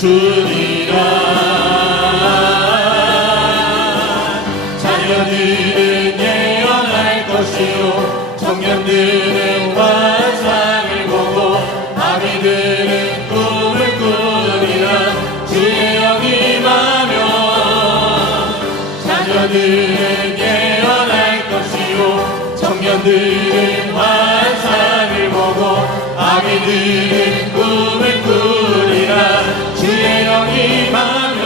주리라. 자녀들은 예언할 것이요 청년들은 환상을 보고 아비들은 꿈을 꾸리라. 주의 영이 임하면 자녀들은 예언할 것이요 청년들은 환상을 보고 아비들은 꿈을 꾸리라. 주의 영이 임하면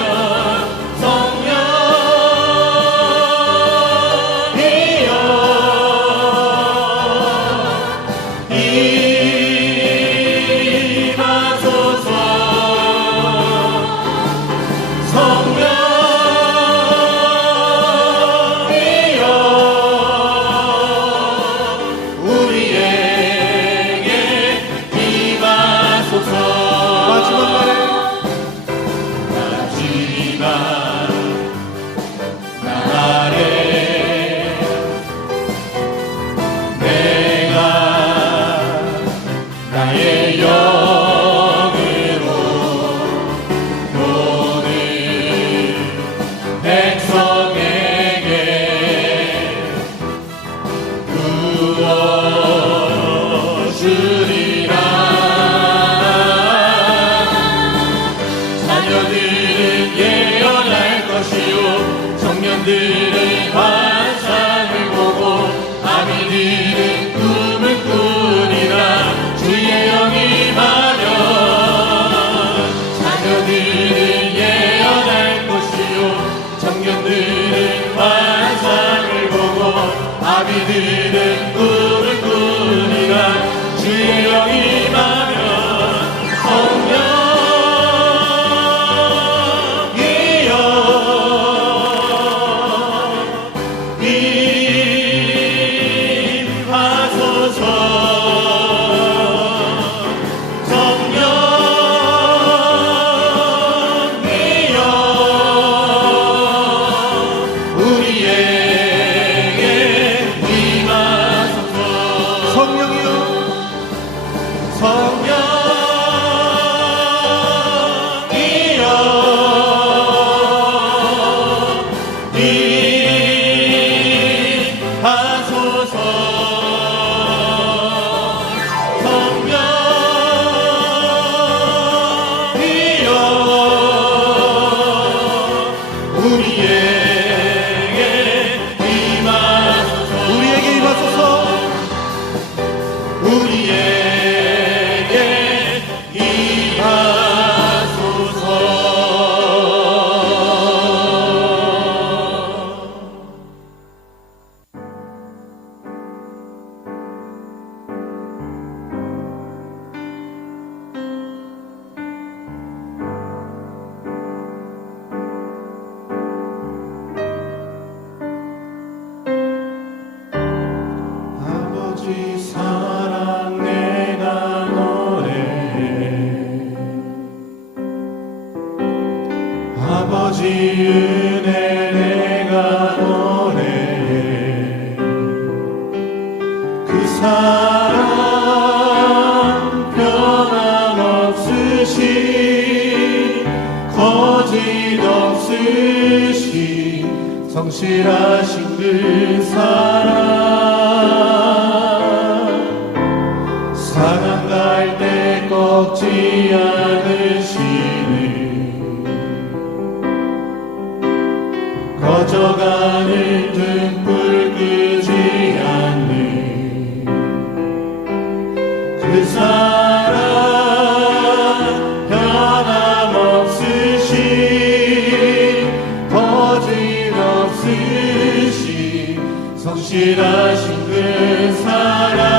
자녀들은 예언할 것이요 청년들은 환상을 보고 아비들은 꿈을 꾸리라. 주의 영이 임하면 자녀들은 예언할 것이요 청년들은 환상을 보고 아비들은 꿈을 꾸리라. 주의 영이 임하면 성령 사랑 내가 노래해. 아버지 은혜 내가 노래해. 그 사랑 변함없으신 거짓 없으신 성실하신 그 사랑 사랑 갈 때 꺾지 않으시는 꺼져가는 등불 끄지 않는 그 사랑 변함없으신 거짓 없으신 성실하신 그 사랑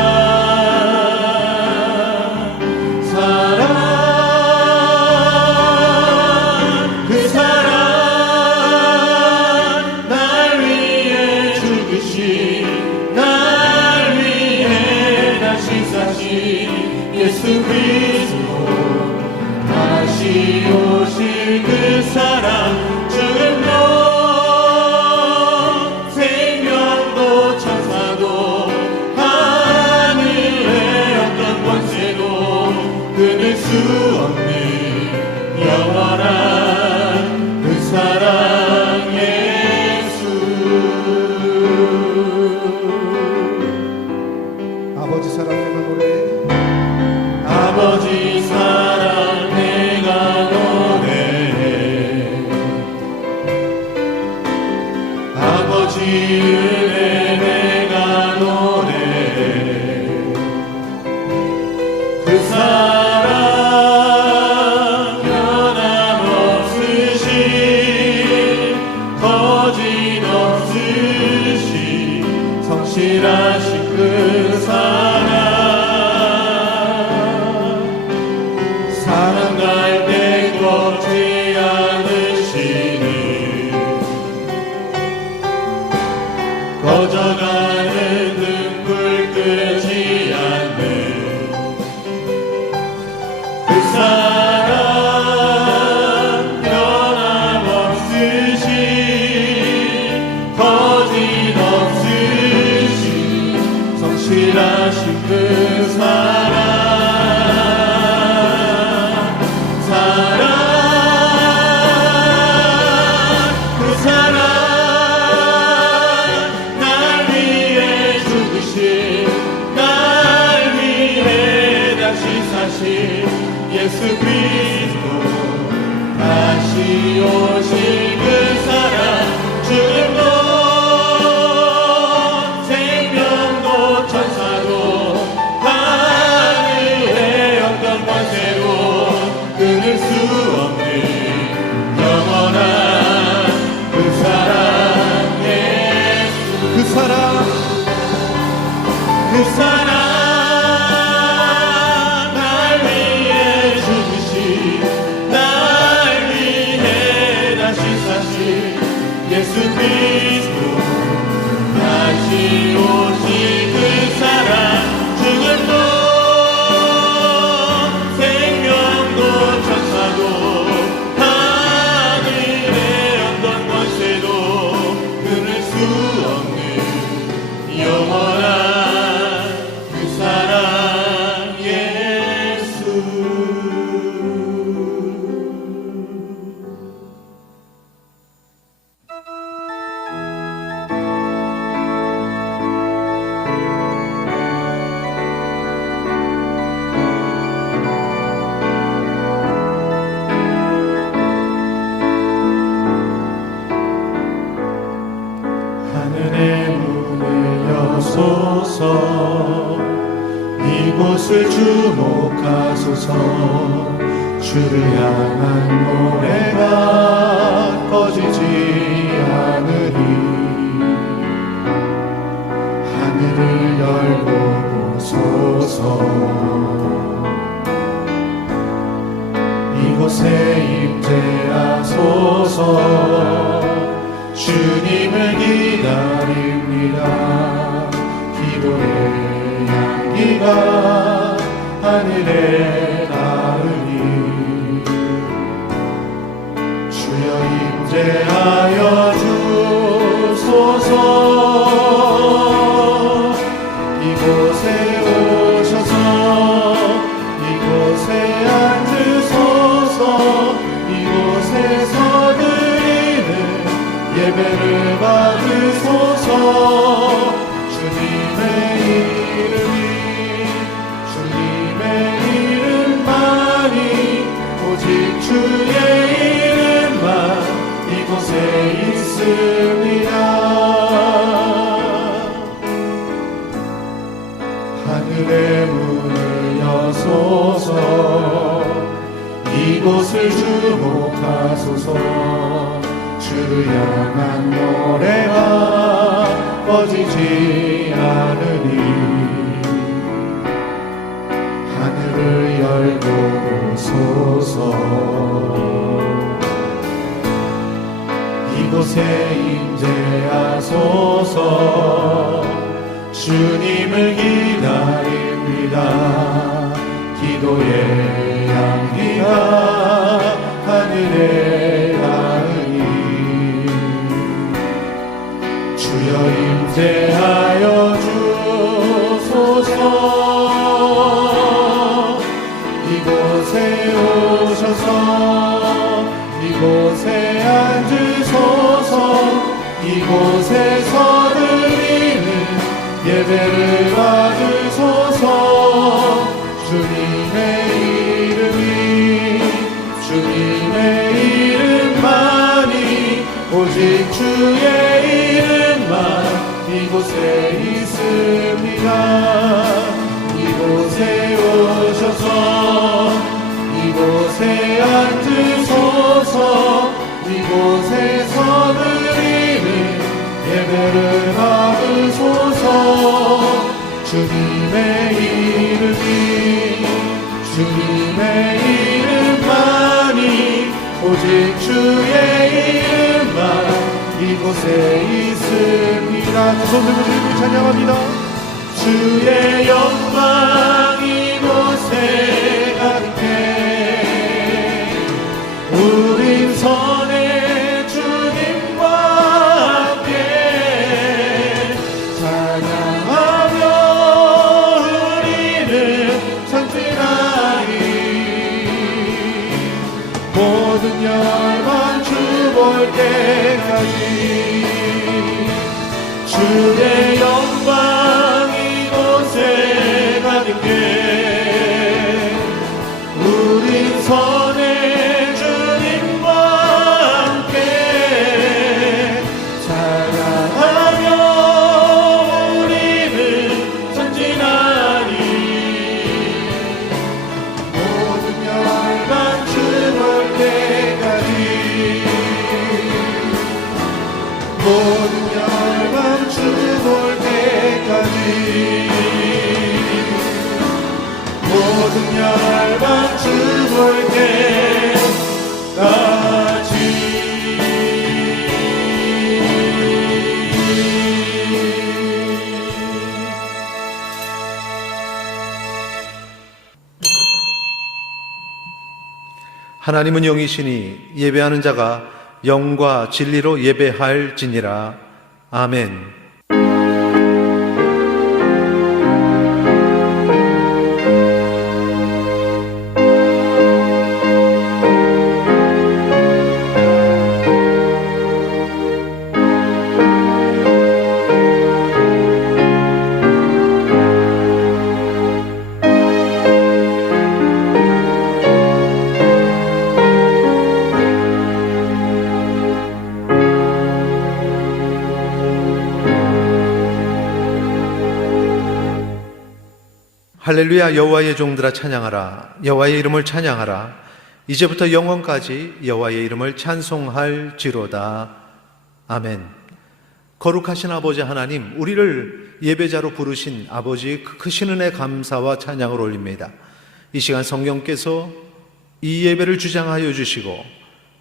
예수 그리스도 다시 오실 그 사랑 죽음도 생명도 천사도 하늘의 어떤 권세도 끊을 수 없는 영원한 그 사랑 예수. 아버지 사랑 내가 노래해. 아버지 사랑 내가 노래해. 아버지 은혜 내가 노래해. 그 사랑 변함없으신 거짓없으신 성실하신 그 사랑 사랑갈 때 걷지 않으시는 꺼져가는 등불 끄지 않는 그 사랑 변함없으신 거짓없으신 성실하신 그 사랑 그 사랑 날 위해 죽으신 날 위해 다시 사신 예수 그리스도 다시 오실 그 사랑 죽음도 생명도 천사도 하늘의 어떤 권세도 끊을 수 없는 영원한 그 사랑 예수. 그 사랑 그 사랑 날 위해 죽으신 날 위해 다시 사신 예수 그리스도 다시 오실 그 사랑 죽음도 생명도 천사도 하늘의 어떤 권세도 끊을 수 없는 영원한 그 사랑 예수. 하늘의 문을 여소서 이곳을 주목하소서. 주를 향한 노래가 꺼지지 않으리. 하늘을 열고 보소서. 이곳에 임재하소서. 주님을 기다립니다. 기도의 향기가 하늘에 닿으니 주여 임재하여 주소서. 이곳에 오셔서 이곳에 앉으소서. 이곳에서 드리는 예배를 받으소서. 주님의 이름만이 오직 주의 이름만 이곳에 있습니다. 하늘의 문을 여소서. 이곳을 주목하소서. 주를 향한 노래가 꺼지지 않으니 하늘을 열고 보소서. 이곳에 임재하소서. 주님을 기다립니다. 기도의 향기가 하늘에 닿으니 주여 임재하여 주소서. 이곳에 오셔서 이곳에 앉으소서. 이곳에서 드리는 예배를 받으소서. 주님의 이름만이 오직 주의 이름만 이곳에 있습니다. 이곳에 오셔서 이곳에 앉으소서. 이곳에서 드리는 예배를 받으소서. 주님의 이름만이 오직 주의 이름만 이곳에 있습니다. 두 손 들고 주님을 찬양합니다. 주의 영광 이곳에 가득해. 우린 선의 주님과 함께 찬양하며 우리는 전진하리. 모든 열방 주 볼 때까지 주의 영광 이곳에 가득해. 우린 선의 주님과 함께 찬양하며 우리는 전진하리. 모든 열방 주 볼 때까지 모든 열방 주 볼 때까지 모든 열방 주 볼 때까지. 하나님은 영이시니 예배하는 자가 영과 진리로 예배할지니라. 아멘. 할렐루야. 여호와의 종들아 찬양하라. 여호와의 이름을 찬양하라. 이제부터 영원까지 여호와의 이름을 찬송할지로다. 아멘. 거룩하신 아버지 하나님, 우리를 예배자로 부르신 아버지의 크신 은혜 감사와 찬양을 올립니다. 이 시간 성령께서 이 예배를 주장하여 주시고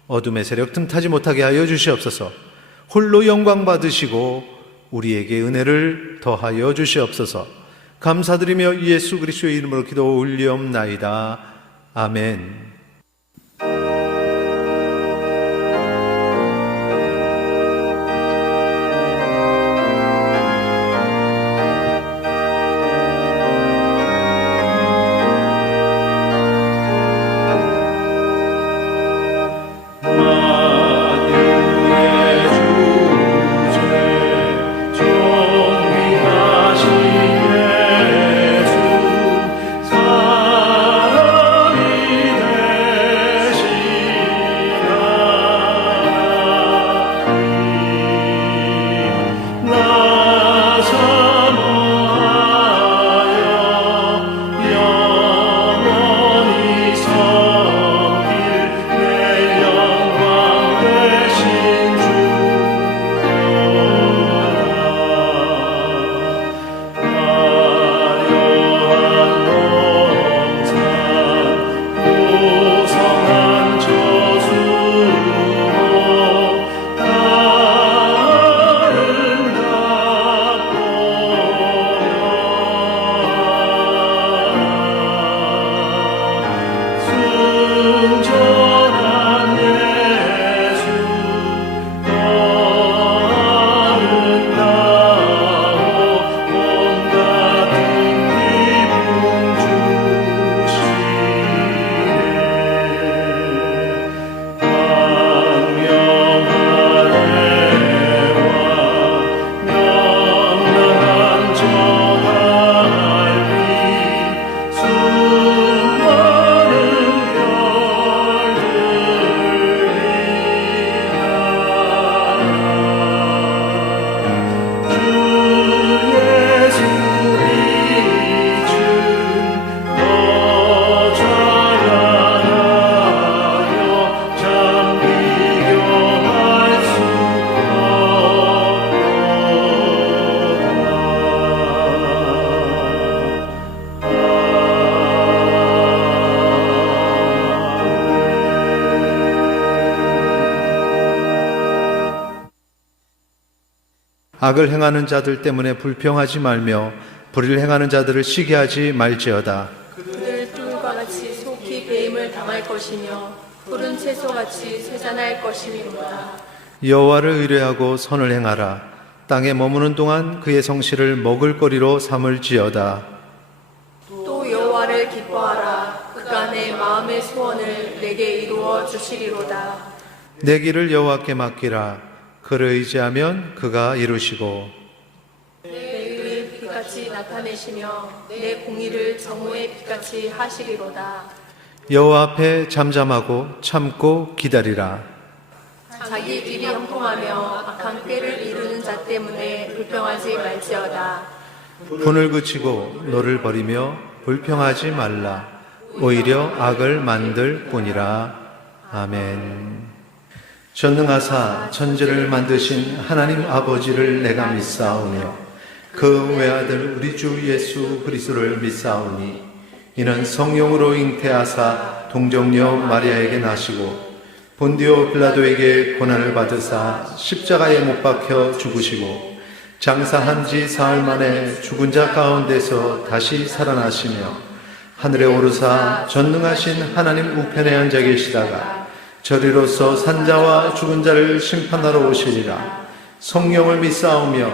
어둠의 세력 틈타지 못하게 하여 주시옵소서. 홀로 영광 받으시고 우리에게 은혜를 더하여 주시옵소서. 감사드리며 예수 그리스도의 이름으로 기도 올리옵나이다. 아멘. 사랑이 되 악을 행하는 자들 때문에 불평하지 말며 불의를 행하는 자들을 시기하지 말지어다. 그들 뿔과 같이 속히 배임을 당할 것이며 푸른 채소같이 쇠잔할 것이미로다. 여호와를 의뢰하고 선을 행하라. 땅에 머무는 동안 그의 성실을 먹을거리로 삼을지어다. 또 여호와를 기뻐하라. 그가 내 마음의 소원을 내게 이루어 주시리로다. 내 길을 여호와께 맡기라. 그를 의지하면 그가 이루시고 내 의를 빛같이 나타내시며 내 공의를 정오의 빛같이 하시리로다. 여호와 앞에 잠잠하고 참고 기다리라. 자기 길이 형통하며 악한 꾀를 이루는 자 때문에 불평하지 말지어다. 분을 그치고 노를 버리며 불평하지 말라. 오히려 악을 만들 뿐이라. 아멘. 전능하사 천지를 만드신 하나님 아버지를 내가 믿사오며 그 외아들 우리 주 예수 그리스도를 믿사오니 이는 성령으로 잉태하사 동정녀 마리아에게 나시고 본디오 빌라도에게 고난을 받으사 십자가에 못 박혀 죽으시고 장사한 지 사흘 만에 죽은 자 가운데서 다시 살아나시며 하늘에 오르사 전능하신 하나님 우편에 앉아 계시다가 저리로서 산자와 죽은 자를 심판하러 오시리라. 성령을 믿사오며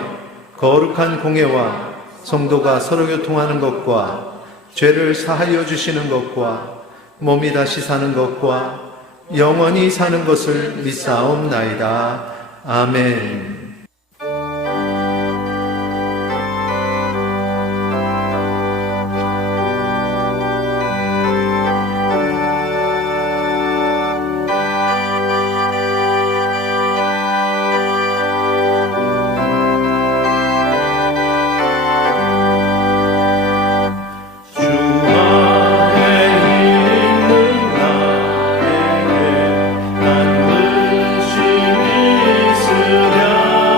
거룩한 공예와 성도가 서로 교통하는 것과 죄를 사하여 주시는 것과 몸이 다시 사는 것과 영원히 사는 것을 믿사옵나이다. 아멘. 주 안에 있는 나에게 난 의심이 있으랴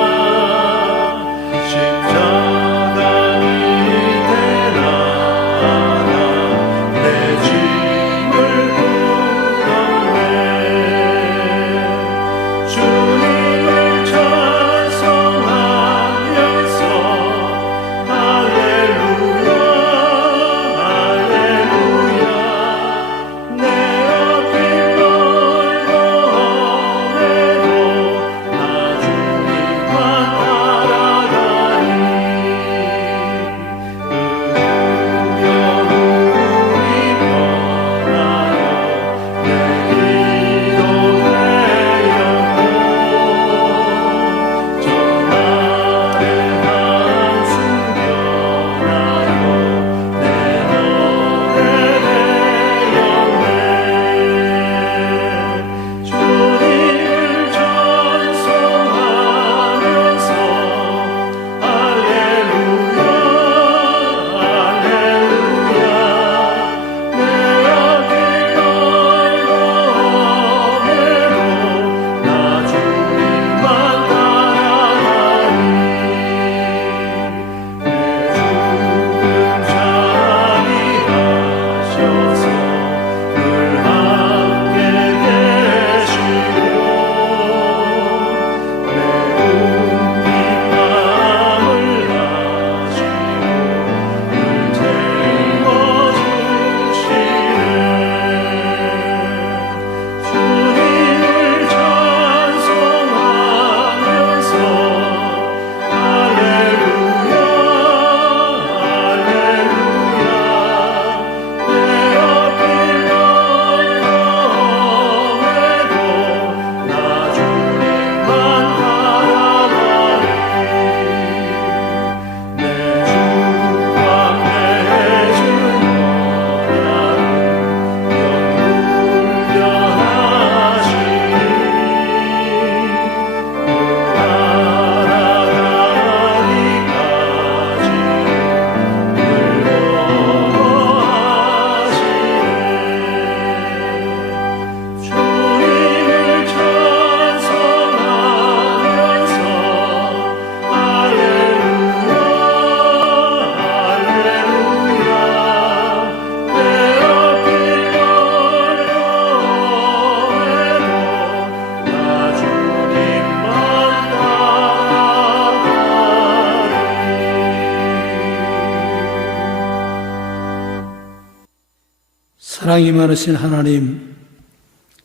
사랑이 많으신 하나님,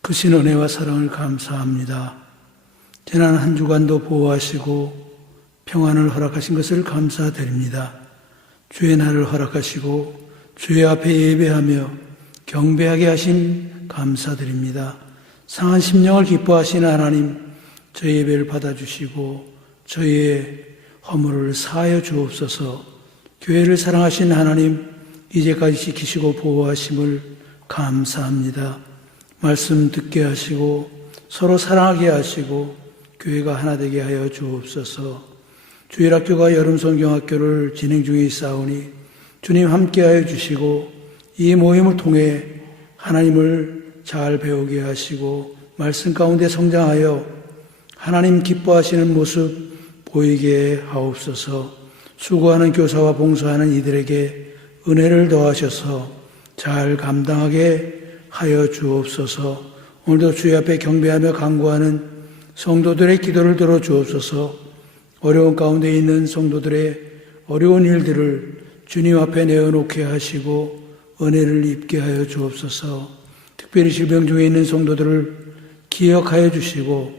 크신 은혜와 사랑을 감사합니다. 지난 한 주간도 보호하시고 평안을 허락하신 것을 감사드립니다. 주의 날을 허락하시고 주의 앞에 예배하며 경배하게 하신 감사드립니다. 상한 심령을 기뻐하시는 하나님, 저희 예배를 받아주시고 저희의 허물을 사하여 주옵소서. 교회를 사랑하신 하나님, 이제까지 지키시고 보호하심을 감사합니다. 말씀 듣게 하시고 서로 사랑하게 하시고 교회가 하나 되게 하여 주옵소서. 주일학교가 여름성경학교를 진행 중에 있사오니 주님 함께하여 주시고 이 모임을 통해 하나님을 잘 배우게 하시고 말씀 가운데 성장하여 하나님 기뻐하시는 모습 보이게 하옵소서. 수고하는 교사와 봉사하는 이들에게 은혜를 더하셔서 잘 감당하게 하여 주옵소서. 오늘도 주의 앞에 경배하며 간구하는 성도들의 기도를 들어 주옵소서. 어려운 가운데 있는 성도들의 어려운 일들을 주님 앞에 내어놓게 하시고 은혜를 입게 하여 주옵소서. 특별히 질병 중에 있는 성도들을 기억하여 주시고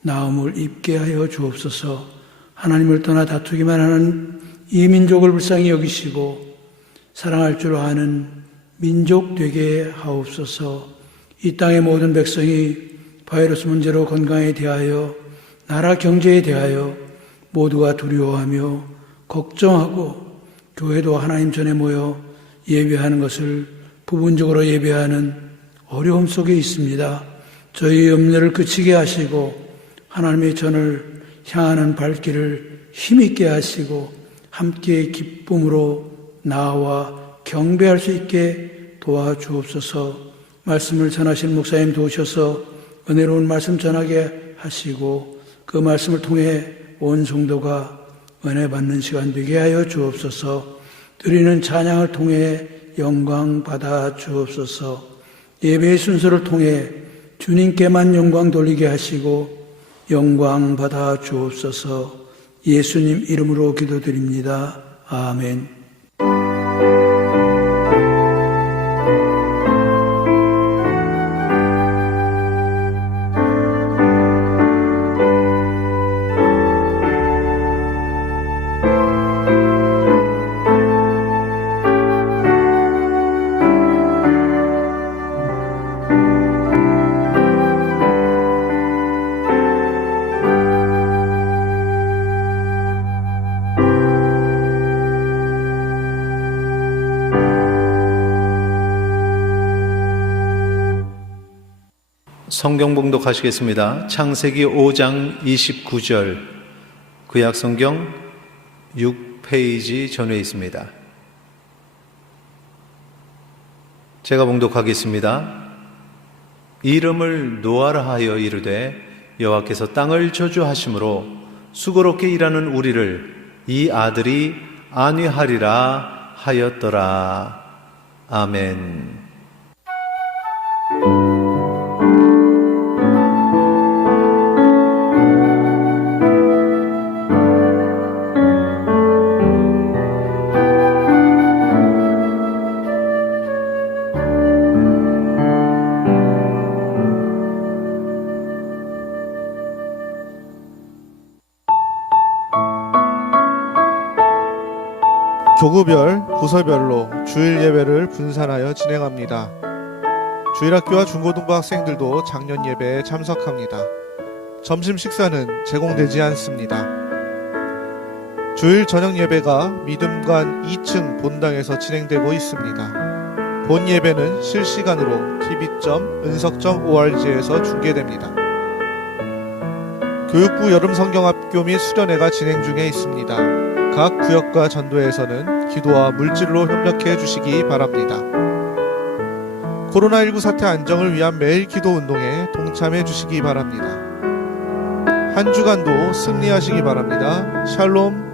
나음을 입게 하여 주옵소서. 하나님을 떠나 다투기만 하는 이 민족을 불쌍히 여기시고 사랑할 줄 아는 민족 되게 하옵소서. 이 땅의 모든 백성이 바이러스 문제로 건강에 대하여 나라 경제에 대하여 모두가 두려워하며 걱정하고 교회도 하나님 전에 모여 예배하는 것을 부분적으로 예배하는 어려움 속에 있습니다. 저희 염려를 그치게 하시고 하나님의 전을 향하는 발길을 힘있게 하시고 함께 기쁨으로 나와 경배할 수 있게 도와주옵소서. 말씀을 전하신 목사님 도우셔서 은혜로운 말씀 전하게 하시고 그 말씀을 통해 온 성도가 은혜 받는 시간 되게 하여 주옵소서. 드리는 찬양을 통해 영광 받아 주옵소서. 예배의 순서를 통해 주님께만 영광 돌리게 하시고 영광 받아 주옵소서. 예수님 이름으로 기도드립니다. 아멘. 성경 봉독하시겠습니다. 창세기 5장 29절, 구약성경 6페이지 전에 있습니다. 제가 봉독하겠습니다. 이름을 노아라 하여 이르되 여호와께서 땅을 저주하심으로 수고롭게 일하는 우리를 이 아들이 안위하리라 하였더라. 아멘. 교구별, 부서별로 주일 예배를 분산하여 진행합니다. 주일학교와 중고등부 학생들도 작년 예배에 참석합니다. 점심 식사는 제공되지 않습니다. 주일 저녁 예배가 믿음관 2층 본당에서 진행되고 있습니다. 본 예배는 실시간으로 tv.은석.org에서 중계됩니다. 교육부 여름성경학교 및 수련회가 진행 중에 있습니다. 각 구역과 전도에서는 기도와 물질로 협력해 주시기 바랍니다. 코로나19 사태 안정을 위한 매일 기도 운동에 동참해 주시기 바랍니다. 한 주간도 승리하시기 바랍니다. 샬롬.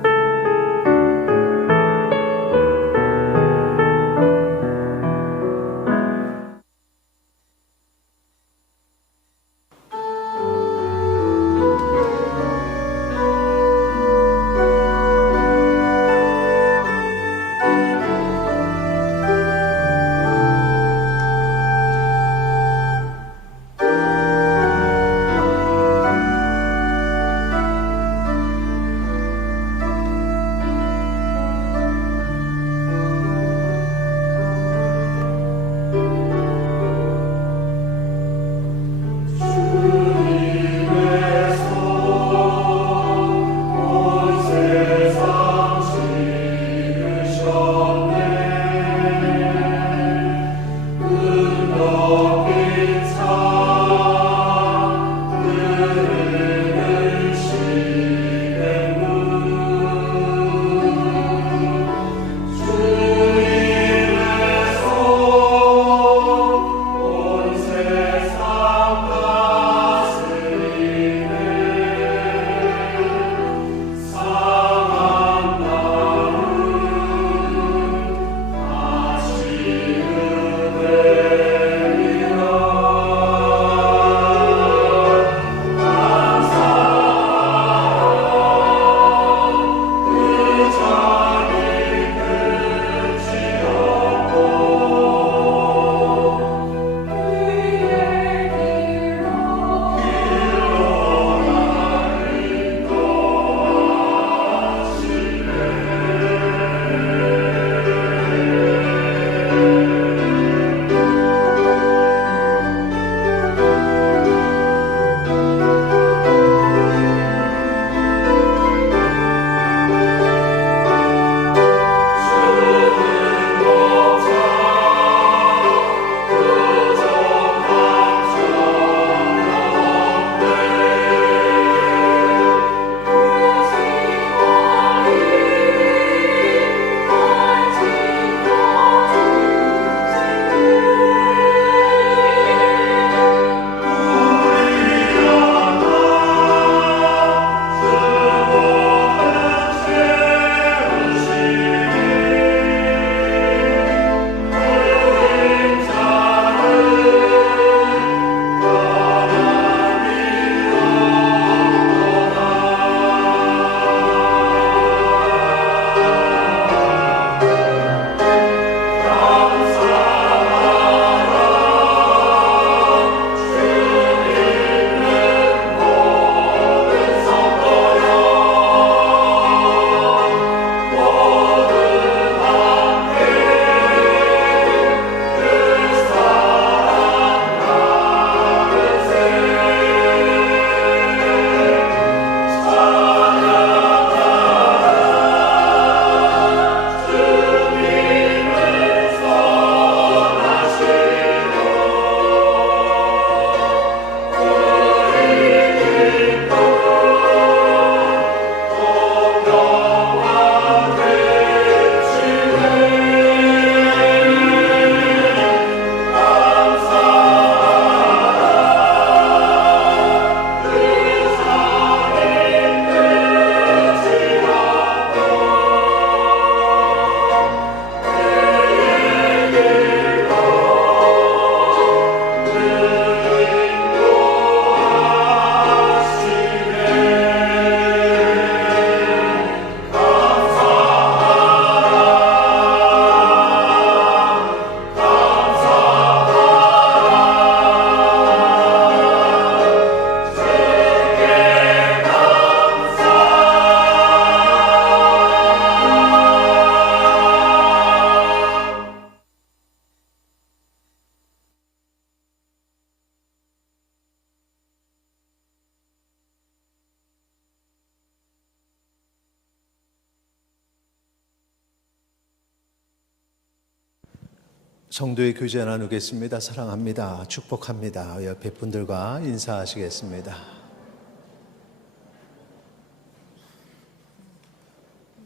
성도의 교제 나누겠습니다. 사랑합니다. 축복합니다. 옆에 분들과 인사하시겠습니다.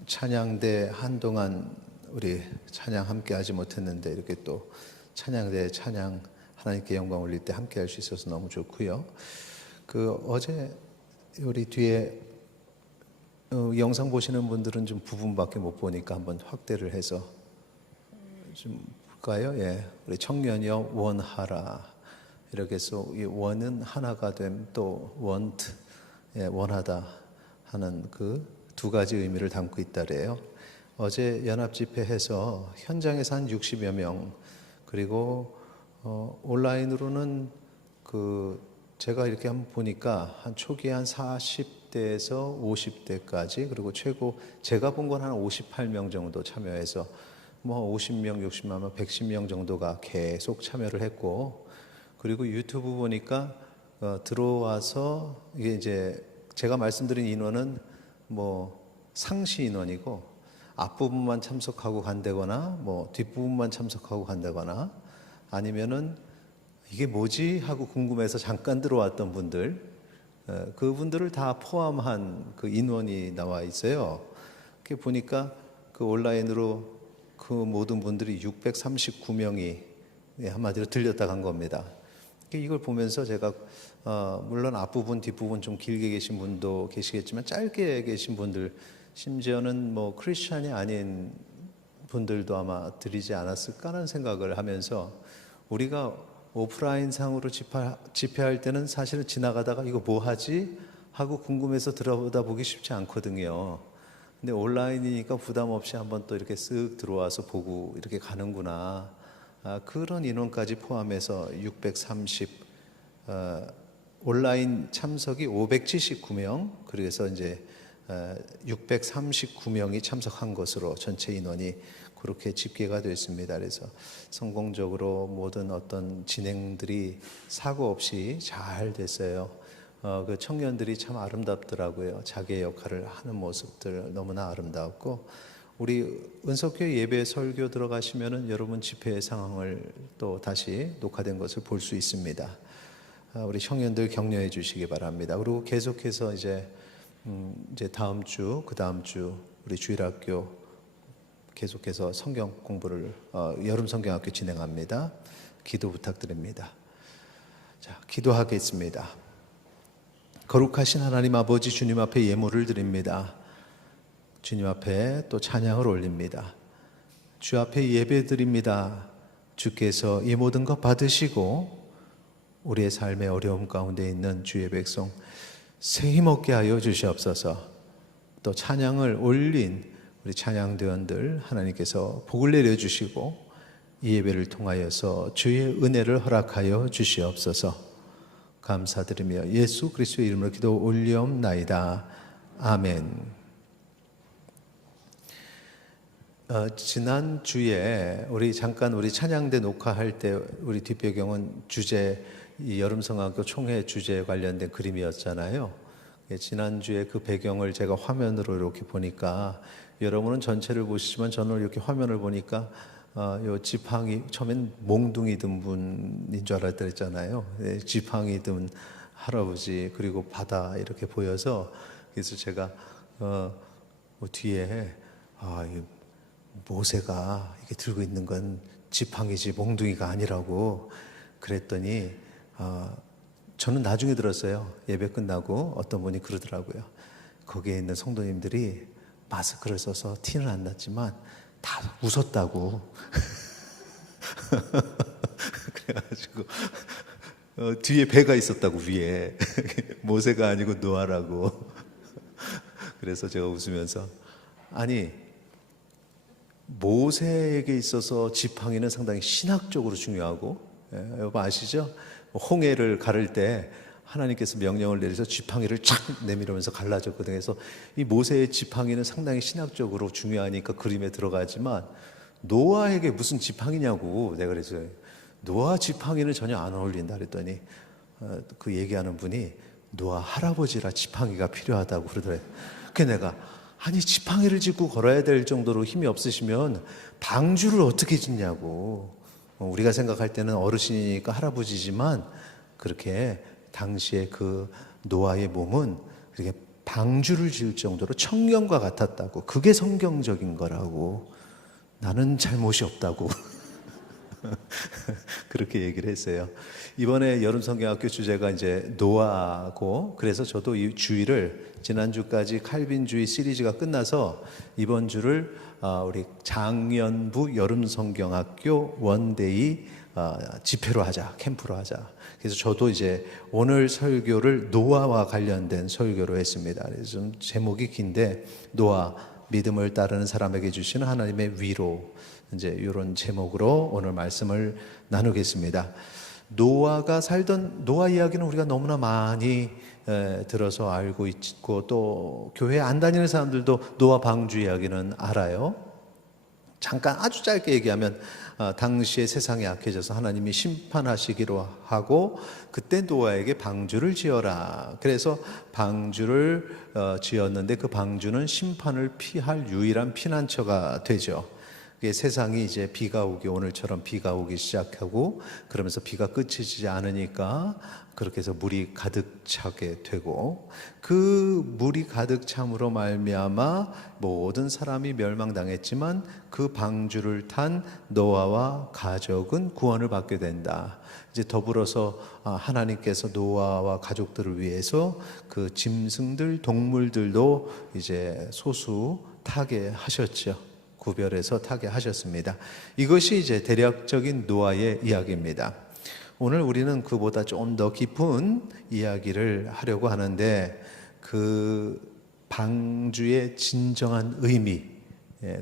찬양대 한동안 우리 찬양 함께 하지 못했는데 이렇게 또 찬양대 찬양 하나님께 영광 올릴 때 함께 할 수 있어서 너무 좋고요. 어제 우리 뒤에 영상 보시는 분들은 좀 부분밖에 못 보니까 한번 확대를 해서 좀 볼까요? 예, 우리 청년이여 원하라 이렇게 해서 이 원은 하나가 됨, 또 want, 예, 원하다 하는 그 두 가지 의미를 담고 있다래요. 어제 연합 집회해서 현장에서 한 60여 명, 그리고 온라인으로는 제가 이렇게 한번 보니까 한 초기에 한 40대에서 50대까지, 그리고 최고 제가 본 건 한 58명 정도 참여해서 50명, 60명, 110명 정도가 계속 참여를 했고, 그리고 유튜브 보니까 들어와서 이게 이제 제가 말씀드린 인원은 상시 인원이고, 앞부분만 참석하고 간다거나 뒷부분만 참석하고 간다거나, 아니면은 이게 뭐지 하고 궁금해서 잠깐 들어왔던 분들, 그분들을 다 포함한 그 인원이 나와 있어요. 그게 보니까 그 온라인으로 그 모든 분들이 639명이 한마디로 들렸다 간 겁니다. 이걸 보면서 제가 물론 앞부분 뒷부분 좀 길게 계신 분도 계시겠지만 짧게 계신 분들, 심지어는 크리스찬이 아닌 분들도 아마 드리지 않았을까라는 생각을 하면서, 우리가 오프라인 상으로 집회할 때는 사실은 지나가다가 이거 뭐 하지? 하고 궁금해서 들어보다 보기 쉽지 않거든요. 근데 온라인이니까 부담 없이 한번 또 이렇게 쓱 들어와서 보고 이렇게 가는구나. 그런 인원까지 포함해서 온라인 참석이 579명, 그래서 이제 639명이 참석한 것으로 전체 인원이 그렇게 집계가 됐습니다. 그래서 성공적으로 모든 어떤 진행들이 사고 없이 잘 됐어요. 그 청년들이 참 아름답더라고요. 자기의 역할을 하는 모습들 너무나 아름다웠고, 우리 은석교회 예배 설교 들어가시면은 여러분 집회 상황을 또 다시 녹화된 것을 볼 수 있습니다. 우리 청년들 격려해 주시기 바랍니다. 그리고 계속해서 이제 다음 주, 그 다음 주 우리 주일학교 계속해서 성경 공부를 여름 성경학교 진행합니다. 기도 부탁드립니다. 자, 기도하겠습니다. 거룩하신 하나님 아버지, 주님 앞에 예물을 드립니다. 주님 앞에 또 찬양을 올립니다. 주 앞에 예배 드립니다. 주께서 이 모든 것 받으시고 우리의 삶의 어려움 가운데 있는 주의 백성 새 힘 얻게 하여 주시옵소서. 또 찬양을 올린 우리 찬양대원들 하나님께서 복을 내려주시고 이 예배를 통하여서 주의 은혜를 허락하여 주시옵소서. 감사드리며 예수 그리스도의 이름으로 기도 올리옵나이다. 아멘. 지난주에 우리 찬양대 녹화할 때 우리 뒷배경은 주제, 이 여름성학교 총회 주제에 관련된 그림이었잖아요. 지난주에 그 배경을 제가 화면으로 이렇게 보니까, 여러분은 전체를 보시지만 저는 이렇게 화면을 보니까 요 지팡이, 처음엔 몽둥이 든 분인 줄 알았다 했잖아요. 지팡이 든 할아버지, 그리고 바다 이렇게 보여서, 그래서 제가 뒤에 모세가 이렇게 들고 있는 건 지팡이지 몽둥이가 아니라고 그랬더니 저는 나중에 들었어요. 예배 끝나고 어떤 분이 그러더라고요. 거기에 있는 성도님들이 마스크를 써서 티는 안 났지만 다 웃었다고. 그래가지고 뒤에 배가 있었다고, 위에. 모세가 아니고 노아라고. 그래서 제가 웃으면서, 아니 모세에게 있어서 지팡이는 상당히 신학적으로 중요하고, 여러분 아시죠? 홍해를 가를 때 하나님께서 명령을 내려서 지팡이를 착 내밀으면서 갈라졌거든요. 그래서 이 모세의 지팡이는 상당히 신학적으로 중요하니까 그림에 들어가지만, 노아에게 무슨 지팡이냐고 내가 그랬어요. 노아 지팡이는 전혀 안 어울린다 그랬더니 그 얘기하는 분이 노아 할아버지라 지팡이가 필요하다고 그러더래요. 그래서 내가, 아니 지팡이를 짚고 걸어야 될 정도로 힘이 없으시면 방주를 어떻게 짓냐고. 우리가 생각할 때는 어르신이니까 할아버지지만 그렇게 당시에 그 노아의 몸은 그렇게 방주를 지을 정도로 청년과 같았다고, 그게 성경적인 거라고, 나는 잘못이 없다고 그렇게 얘기를 했어요. 이번에 여름 성경학교 주제가 이제 노아고, 그래서 저도 이 주일을 지난주까지 칼빈주의 시리즈가 끝나서 이번 주를 우리 장년부 여름 성경학교 원데이 집회로 하자, 캠프로 하자. 그래서 저도 이제 오늘 설교를 노아와 관련된 설교로 했습니다. 그래서 좀 제목이 긴데, 노아, 믿음을 따르는 사람에게 주시는 하나님의 위로, 이제 이런 제목으로 오늘 말씀을 나누겠습니다. 노아가 살던, 노아 이야기는 우리가 너무나 많이 들어서 알고 있고, 또 교회 안 다니는 사람들도 노아 방주 이야기는 알아요. 잠깐 아주 짧게 얘기하면 당시에 세상이 악해져서 하나님이 심판하시기로 하고, 그때 노아에게 방주를 지어라. 그래서 방주를 지었는데 그 방주는 심판을 피할 유일한 피난처가 되죠. 세상이 이제 비가 오기, 오늘처럼 비가 오기 시작하고, 그러면서 비가 그치지 않으니까 그렇게 해서 물이 가득 차게 되고, 그 물이 가득 참으로 말미암아 모든 사람이 멸망당했지만 그 방주를 탄 노아와 가족은 구원을 받게 된다. 이제 더불어서 하나님께서 노아와 가족들을 위해서 그 짐승들, 동물들도 이제 소수 타게 하셨죠. 구별해서 타게 하셨습니다. 이것이 이제 대략적인 노아의 이야기입니다. 오늘 우리는 그보다 좀 더 깊은 이야기를 하려고 하는데, 그 방주의 진정한 의미,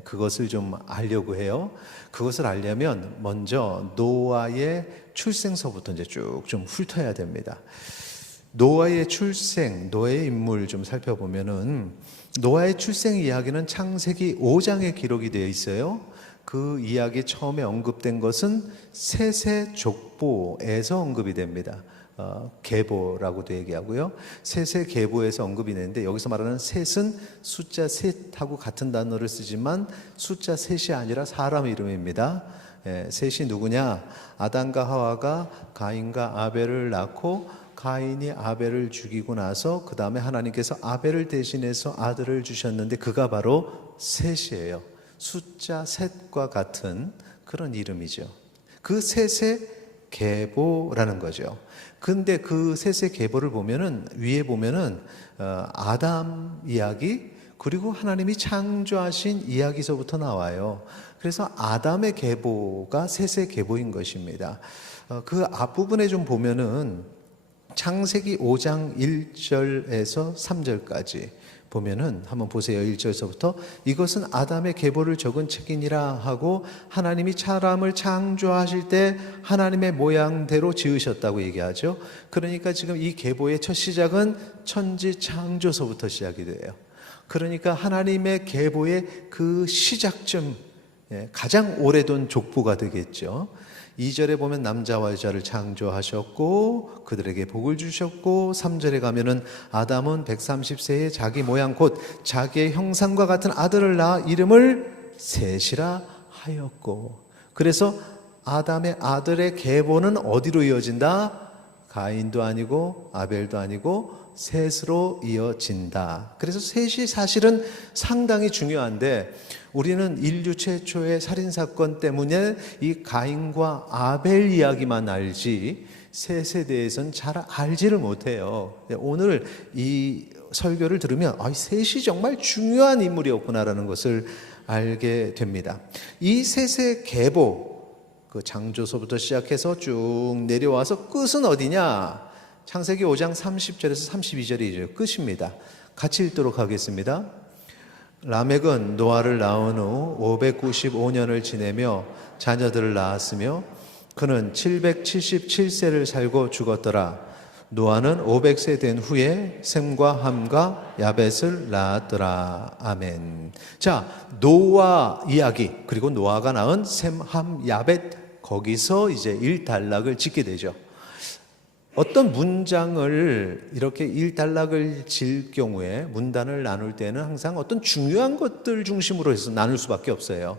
그것을 좀 알려고 해요. 그것을 알려면 먼저 노아의 출생서부터 이제 쭉 좀 훑어야 됩니다. 노아의 출생, 노아의 인물 좀 살펴보면은, 노아의 출생 이야기는 창세기 5장에 기록이 되어 있어요. 그 이야기 처음에 언급된 것은 셋의 족보에서 언급이 됩니다. 계보라고도 얘기하고요. 셋의 계보에서 언급이 되는데, 여기서 말하는 셋은 숫자 셋하고 같은 단어를 쓰지만 숫자 셋이 아니라 사람 이름입니다. 셋이 누구냐? 아담과 하와가 가인과 아벨을 낳고, 가인이 아벨을 죽이고 나서 그 다음에 하나님께서 아벨을 대신해서 아들을 주셨는데, 그가 바로 셋이에요. 숫자 셋과 같은 그런 이름이죠. 그 셋의 계보라는 거죠. 근데 그 셋의 계보를 보면은, 위에 보면은 아담 이야기, 그리고 하나님이 창조하신 이야기서부터 나와요. 그래서 아담의 계보가 셋의 계보인 것입니다. 그 앞부분에 좀 보면은 창세기 5장 1절에서 3절까지 보면은, 한번 보세요. 1절서부터 이것은 아담의 계보를 적은 책이니라 하고, 하나님이 사람을 창조하실 때 하나님의 모양대로 지으셨다고 얘기하죠. 그러니까 지금 이 계보의 첫 시작은 천지 창조서부터 시작이 돼요. 그러니까 하나님의 계보의 그 시작점, 가장 오래된 족보가 되겠죠. 2절에 보면 남자와 여자를 창조하셨고 그들에게 복을 주셨고, 3절에 가면은 아담은 130세에 자기 모양 곧 자기의 형상과 같은 아들을 낳아 이름을 셋이라 하였고, 그래서 아담의 아들의 계보는 어디로 이어진다? 가인도 아니고 아벨도 아니고 셋으로 이어진다. 그래서 셋이 사실은 상당히 중요한데, 우리는 인류 최초의 살인사건 때문에 이 가인과 아벨 이야기만 알지 셋에 대해서는 잘 알지를 못해요. 오늘 이 설교를 들으면 셋이 정말 중요한 인물이었구나라는 것을 알게 됩니다. 이 셋의 계보, 그 창조서부터 시작해서 쭉 내려와서 끝은 어디냐? 창세기 5장 30절에서 32절이 이제 끝입니다. 같이 읽도록 하겠습니다. 라멕은 노아를 낳은 후 595년을 지내며 자녀들을 낳았으며 그는 777세를 살고 죽었더라. 노아는 500세 된 후에 셈과 함과 야벳을 낳았더라. 아멘. 자, 노아 이야기, 그리고 노아가 낳은 셈, 함, 야벳, 거기서 이제 일단락을 짓게 되죠. 어떤 문장을 이렇게 일단락을 질 경우에 문단을 나눌 때는 항상 어떤 중요한 것들 중심으로 해서 나눌 수밖에 없어요.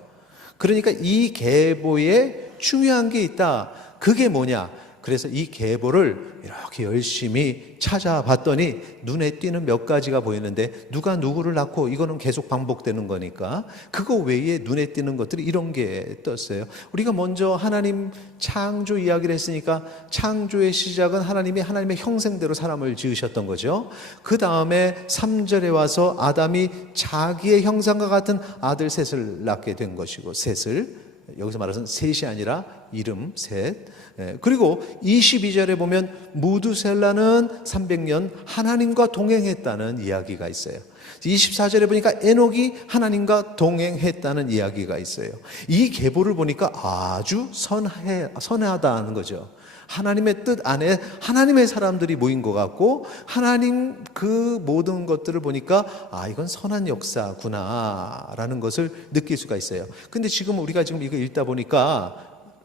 그러니까 이 계보에 중요한 게 있다. 그게 뭐냐? 그래서 이 계보를 이렇게 열심히 찾아봤더니 눈에 띄는 몇 가지가 보이는데, 누가 누구를 낳고 이거는 계속 반복되는 거니까 그거 외에 눈에 띄는 것들이 이런 게 떴어요. 우리가 먼저 하나님 창조 이야기를 했으니까 창조의 시작은 하나님이 하나님의 형상대로 사람을 지으셨던 거죠. 그 다음에 3절에 와서 아담이 자기의 형상과 같은 아들 셋을 낳게 된 것이고, 셋을 여기서 말해서는 셋이 아니라 이름 셋. 그리고 22절에 보면 무두셀라는 300년 하나님과 동행했다는 이야기가 있어요. 24절에 보니까 에녹이 하나님과 동행했다는 이야기가 있어요. 이 계보를 보니까 아주 선하다는 거죠. 하나님의 뜻 안에 하나님의 사람들이 모인 것 같고, 하나님 그 모든 것들을 보니까 이건 선한 역사구나 라는 것을 느낄 수가 있어요. 근데 지금 우리가 지금 이거 읽다 보니까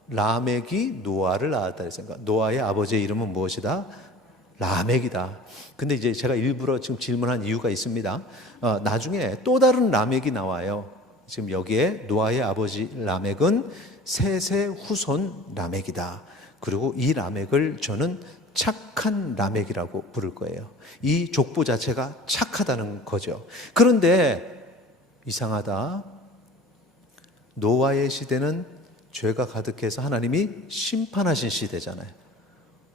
라멕이 노아를 낳았다 했으니까 노아의 아버지의 이름은 무엇이다? 라멕이다. 근데 이제 제가 일부러 지금 질문한 이유가 있습니다. 나중에 또 다른 라멕이 나와요. 지금 여기에 노아의 아버지 라멕은 셋의 후손 라멕이다. 그리고 이 라멕을 저는 착한 라멕이라고 부를 거예요. 이 족보 자체가 착하다는 거죠. 그런데 이상하다. 노아의 시대는 죄가 가득해서 하나님이 심판하신 시대잖아요.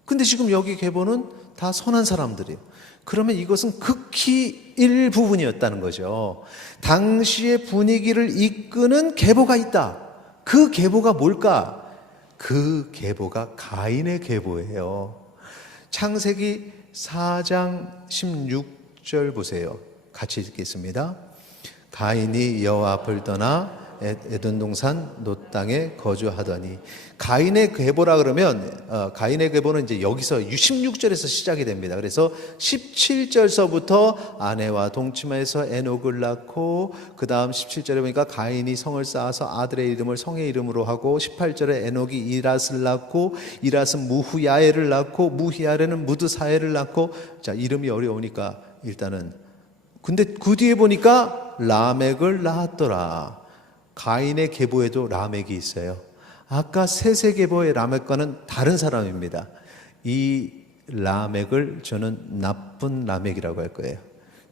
근데 지금 여기 계보는 다 선한 사람들이에요. 그러면 이것은 극히 일부분이었다는 거죠. 당시의 분위기를 이끄는 계보가 있다. 그 계보가 뭘까? 그 계보가 가인의 계보예요. 창세기 4장 16절 보세요. 같이 읽겠습니다. 가인이 여호와 앞을 떠나 에덴 동산 놋 땅에 거주하더니. 가인의 계보라 그러면 가인의 계보는 이제 여기서 16절에서 시작이 됩니다. 그래서 17절서부터 아내와 동침해서 에녹을 낳고, 그 다음 17절에 보니까 가인이 성을 쌓아서 아들의 이름을 성의 이름으로 하고, 18절에 에녹이 이랏을 낳고, 이랏은 무후야엘을 낳고, 무후야엘은 무드사엘을 낳고. 자, 이름이 어려우니까 일단은, 근데 그 뒤에 보니까 라멕을 낳았더라. 가인의 계보에도 라멕이 있어요. 아까 셋의 계보의 라멕과는 다른 사람입니다. 이 라멕을 저는 나쁜 라멕이라고 할 거예요.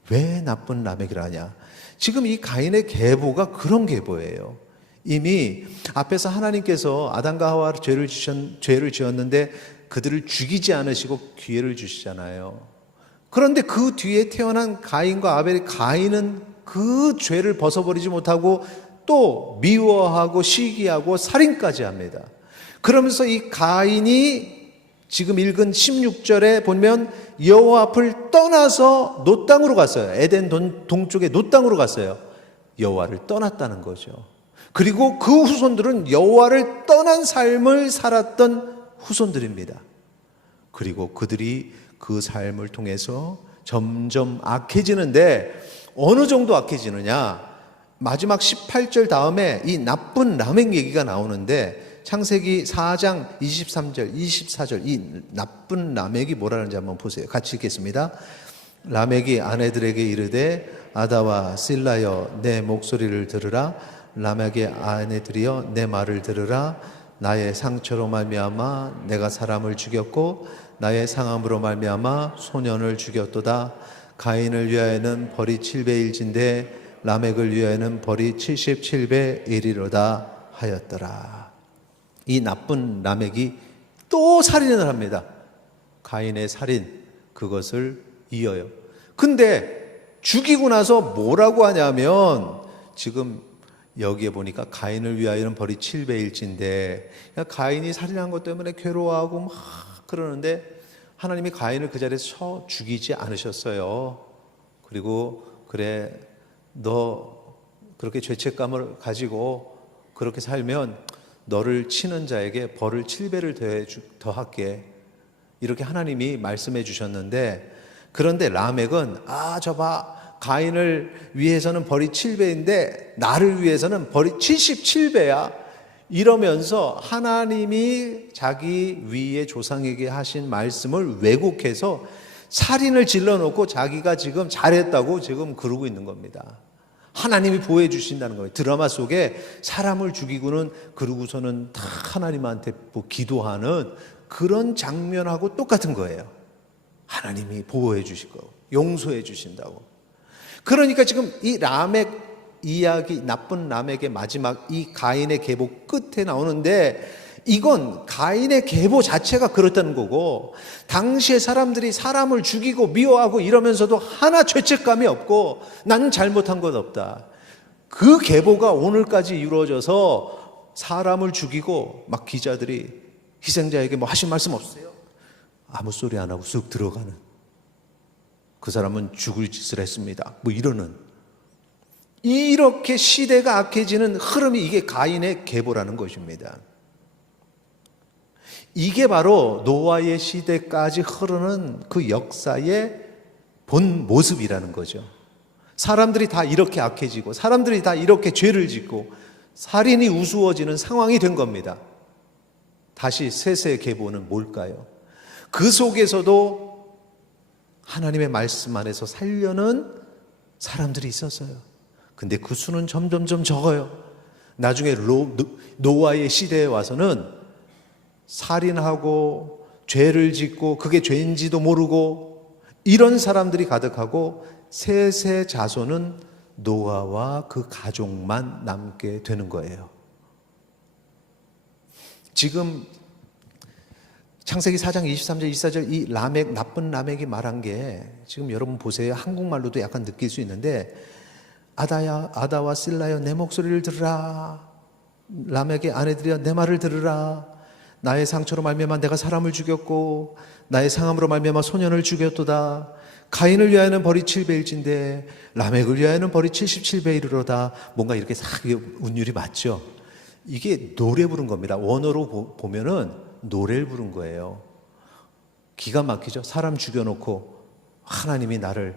왜 나쁜 라멕이라 하냐? 지금 이 가인의 계보가 그런 계보예요. 이미 앞에서 하나님께서 아담과 하와를 죄를 지었는데 그들을 죽이지 않으시고 기회를 주시잖아요. 그런데 그 뒤에 태어난 가인과 아벨이, 가인은 그 죄를 벗어버리지 못하고 또 미워하고 시기하고 살인까지 합니다. 그러면서 이 가인이 지금 읽은 16절에 보면 여호와 앞을 떠나서 놋 땅으로 갔어요. 에덴 동쪽의 놋 땅으로 갔어요. 여호와를 떠났다는 거죠. 그리고 그 후손들은 여호와를 떠난 삶을 살았던 후손들입니다. 그리고 그들이 그 삶을 통해서 점점 악해지는데, 어느 정도 악해지느냐? 마지막 18절 다음에 이 나쁜 라멕 얘기가 나오는데, 창세기 4장 23절, 24절, 이 나쁜 라멕이 뭐라는지 한번 보세요. 같이 읽겠습니다. 라멕이 아내들에게 이르되 아다와 실라여 내 목소리를 들으라. 라멕의 아내들이여 내 말을 들으라. 나의 상처로 말미암아 내가 사람을 죽였고 나의 상함으로 말미암아 소년을 죽였도다. 가인을 위하여는 벌이 700일진데 라멕을 위하여는 벌이 77배 1이로다 하였더라. 이 나쁜 라멕이 또 살인을 합니다. 가인의 살인, 그것을 이어요. 근데 죽이고 나서 뭐라고 하냐면, 지금 여기에 보니까 가인을 위하여는 벌이 700일진데, 가인이 살인한 것 때문에 괴로워하고 막 그러는데 하나님이 가인을 그 자리에서 쳐 죽이지 않으셨어요. 그리고 그래, 너 그렇게 죄책감을 가지고 그렇게 살면 너를 치는 자에게 벌을 7배를 더할게. 이렇게 하나님이 말씀해 주셨는데, 그런데 라멕은 저 봐, 가인을 위해서는 벌이 7배인데 나를 위해서는 벌이 77배야. 이러면서 하나님이 자기 위의 조상에게 하신 말씀을 왜곡해서 살인을 질러놓고 자기가 지금 잘했다고 지금 그러고 있는 겁니다. 하나님이 보호해 주신다는 거예요. 드라마 속에 사람을 죽이고는 그러고서는 다 하나님한테 뭐 기도하는 그런 장면하고 똑같은 거예요. 하나님이 보호해 주시고 용서해 주신다고. 그러니까 지금 이 라멕 이야기, 나쁜 라멕의 마지막 이 가인의 계보 끝에 나오는데, 이건 가인의 계보 자체가 그렇다는 거고, 당시에 사람들이 사람을 죽이고 미워하고 이러면서도 하나 죄책감이 없고 나는 잘못한 것 없다. 그 계보가 오늘까지 이루어져서 사람을 죽이고 막 기자들이 희생자에게 뭐 하신 말씀 없으세요? 아무 소리 안 하고 쑥 들어가는, 그 사람은 죽을 짓을 했습니다, 뭐 이러는, 이렇게 시대가 악해지는 흐름이 이게 가인의 계보라는 것입니다. 이게 바로 노아의 시대까지 흐르는 그 역사의 본 모습이라는 거죠. 사람들이 다 이렇게 악해지고 사람들이 다 이렇게 죄를 짓고 살인이 우스워지는 상황이 된 겁니다. 다시 셋의 계보는 뭘까요? 그 속에서도 하나님의 말씀 안에서 살려는 사람들이 있었어요. 근데 그 수는 점점점 적어요. 나중에 노아의 시대에 와서는 살인하고 죄를 짓고 그게 죄인지도 모르고 이런 사람들이 가득하고 셋의 자손은 노아와 그 가족만 남게 되는 거예요. 지금 창세기 4장 23절 24절 이 라멕, 나쁜 라멕이 말한 게 지금 여러분 보세요. 한국말로도 약간 느낄 수 있는데, 아다와 실라여 내 목소리를 들으라. 라멕의 아내들이여 내 말을 들으라. 나의 상처로 말미암아 내가 사람을 죽였고 나의 상함으로 말미암아 소년을 죽였도다. 가인을 위하여는 벌이 7배일진데 라멕을 위하여는 벌이 77배이르로다. 뭔가 이렇게 싹 운율이 맞죠? 이게 노래 부른 겁니다. 원어로 보면은 노래를 부른 거예요. 기가 막히죠? 사람 죽여놓고 하나님이 나를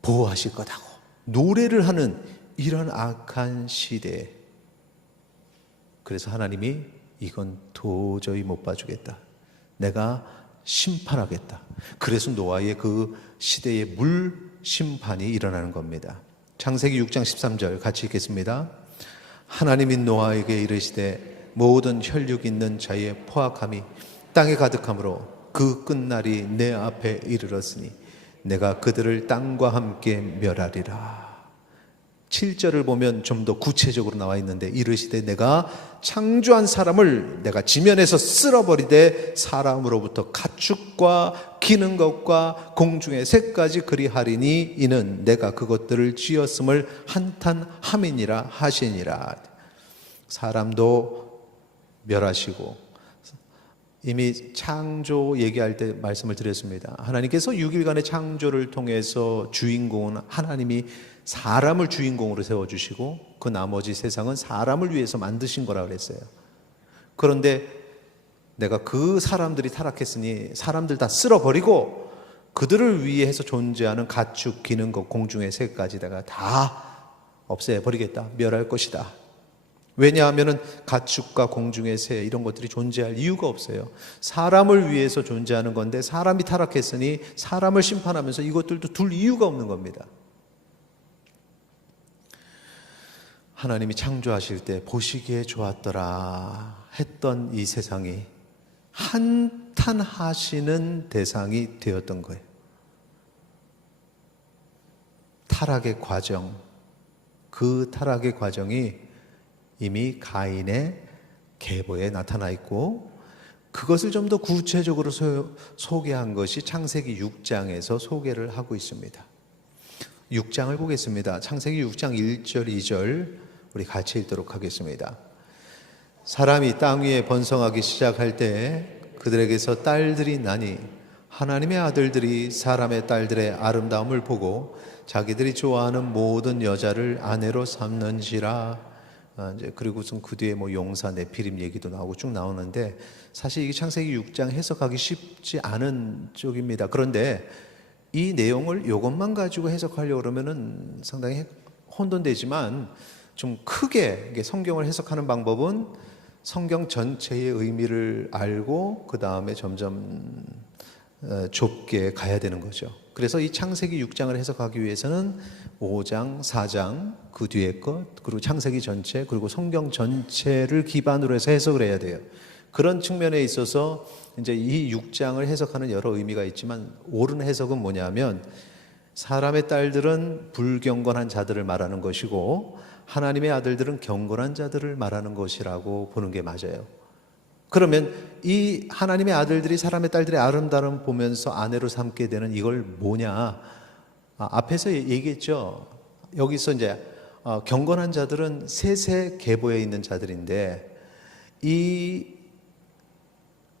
보호하실 거다고 노래를 하는 이런 악한 시대에, 그래서 하나님이 이건 도저히 못 봐주겠다, 내가 심판하겠다. 그래서 노아의 그 시대의 물 심판이 일어나는 겁니다. 창세기 6장 13절 같이 읽겠습니다. 하나님이 노아에게 이르시되 모든 혈육 있는 자의 포악함이 땅에 가득함으로 그 끝날이 내 앞에 이르렀으니 내가 그들을 땅과 함께 멸하리라. 7절을 보면 좀 더 구체적으로 나와 있는데, 이르시되 내가 창조한 사람을 내가 지면에서 쓸어버리되 사람으로부터 가축과 기는 것과 공중의 새까지 그리하리니 이는 내가 그것들을 지었음을 한탄함이니라 하시니라. 사람도 멸하시고, 이미 창조 얘기할 때 말씀을 드렸습니다. 하나님께서 6일간의 창조를 통해서 주인공은 하나님이 사람을 주인공으로 세워주시고 그 나머지 세상은 사람을 위해서 만드신 거라 그랬어요. 그런데 내가 그 사람들이 타락했으니 사람들 다 쓸어버리고 그들을 위해서 존재하는 가축, 기는 것, 공중의 새까지 내가 다 없애버리겠다, 멸할 것이다. 왜냐하면 가축과 공중의 새 이런 것들이 존재할 이유가 없어요. 사람을 위해서 존재하는 건데 사람이 타락했으니 사람을 심판하면서 이것들도 둘 이유가 없는 겁니다. 하나님이 창조하실 때 보시기에 좋았더라 했던 이 세상이 한탄하시는 대상이 되었던 거예요. 타락의 과정, 그 타락의 과정이 이미 가인의 계보에 나타나 있고, 그것을 좀 더 구체적으로 소개한 것이 창세기 6장에서 소개를 하고 있습니다. 6장을 보겠습니다. 창세기 6장 1절 2절 우리 같이 읽도록 하겠습니다. 사람이 땅 위에 번성하기 시작할 때 그들에게서 딸들이 나니 하나님의 아들들이 사람의 딸들의 아름다움을 보고 자기들이 좋아하는 모든 여자를 아내로 삼는지라. 이제 그리고선 그 뒤에 뭐 용사 네피림 얘기도 나오고 쭉 나오는데, 사실 이게 창세기 6장 해석하기 쉽지 않은 쪽입니다. 그런데 이 내용을 이것만 가지고 해석하려고 그러면은 상당히 혼돈되지만, 좀 크게 성경을 해석하는 방법은 성경 전체의 의미를 알고 그 다음에 점점 좁게 가야 되는 거죠. 그래서 이 창세기 6장을 해석하기 위해서는 5장, 4장, 그 뒤에 것, 그리고 창세기 전체, 그리고 성경 전체를 기반으로 해서 해석을 해야 돼요. 그런 측면에 있어서 이제 이 6장을 해석하는 여러 의미가 있지만 옳은 해석은 뭐냐면 사람의 딸들은 불경건한 자들을 말하는 것이고 하나님의 아들들은 경건한 자들을 말하는 것이라고 보는 게 맞아요. 그러면 이 하나님의 아들들이 사람의 딸들의 아름다움 보면서 아내로 삼게 되는 이걸 뭐냐? 앞에서 얘기했죠. 여기서 이제 경건한 자들은 셋의 계보에 있는 자들인데 이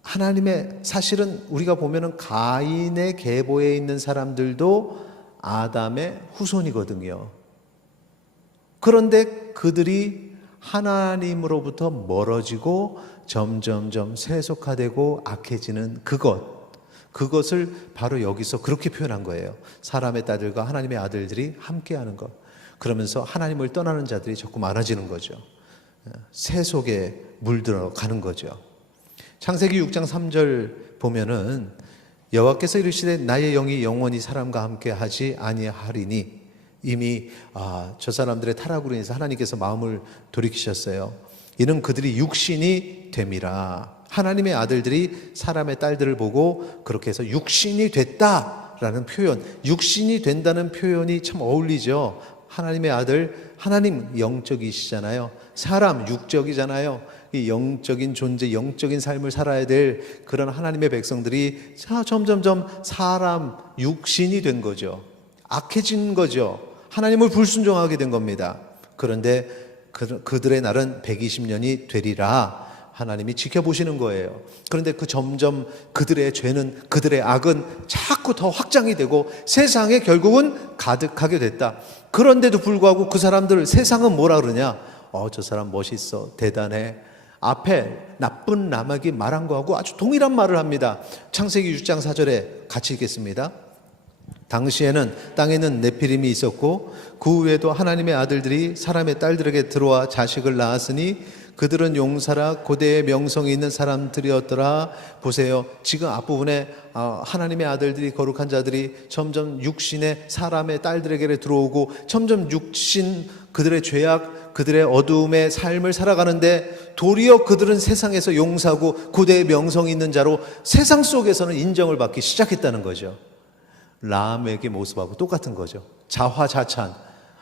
하나님의 사실은 우리가 보면은 가인의 계보에 있는 사람들도 아담의 후손이거든요. 그런데 그들이 하나님으로부터 멀어지고 점점점 세속화되고 악해지는 그것을 바로 여기서 그렇게 표현한 거예요. 사람의 딸들과 하나님의 아들들이 함께하는 것. 그러면서 하나님을 떠나는 자들이 자꾸 많아지는 거죠. 세속에 물들어 가는 거죠. 창세기 6장 3절 보면은 여호와께서 이르시되 나의 영이 영원히 사람과 함께 하지 아니하리니 이미 저 사람들의 타락으로 인해서 하나님께서 마음을 돌이키셨어요. 이는 그들이 육신이 됨이라. 하나님의 아들들이 사람의 딸들을 보고 그렇게 해서 육신이 됐다라는 표현, 육신이 된다는 표현이 참 어울리죠. 하나님의 아들, 하나님 영적이시잖아요. 사람 육적이잖아요. 이 영적인 존재, 영적인 삶을 살아야 될 그런 하나님의 백성들이 점점점 사람 육신이 된 거죠. 악해진 거죠. 하나님을 불순종하게 된 겁니다. 그런데 그들의 날은 120년이 되리라 하나님이 지켜보시는 거예요. 그런데 그 점점 그들의 죄는, 그들의 악은 자꾸 더 확장이 되고 세상에 결국은 가득하게 됐다. 그런데도 불구하고 그 사람들, 세상은 뭐라 그러냐? 저 사람 멋있어, 대단해. 앞에 나쁜 남에게 말한 거하고 아주 동일한 말을 합니다. 창세기 6장 4절에 같이 읽겠습니다. 당시에는 땅에는 네피림이 있었고 그 후에도 하나님의 아들들이 사람의 딸들에게 들어와 자식을 낳았으니 그들은 용사라 고대의 명성이 있는 사람들이었더라. 보세요. 지금 앞부분에 하나님의 아들들이, 거룩한 자들이 점점 육신의 사람의 딸들에게 들어오고 점점 육신, 그들의 죄악, 그들의 어두움의 삶을 살아가는데 도리어 그들은 세상에서 용사고 고대의 명성이 있는 자로 세상 속에서는 인정을 받기 시작했다는 거죠. 람에게 모습하고 똑같은 거죠. 자화자찬.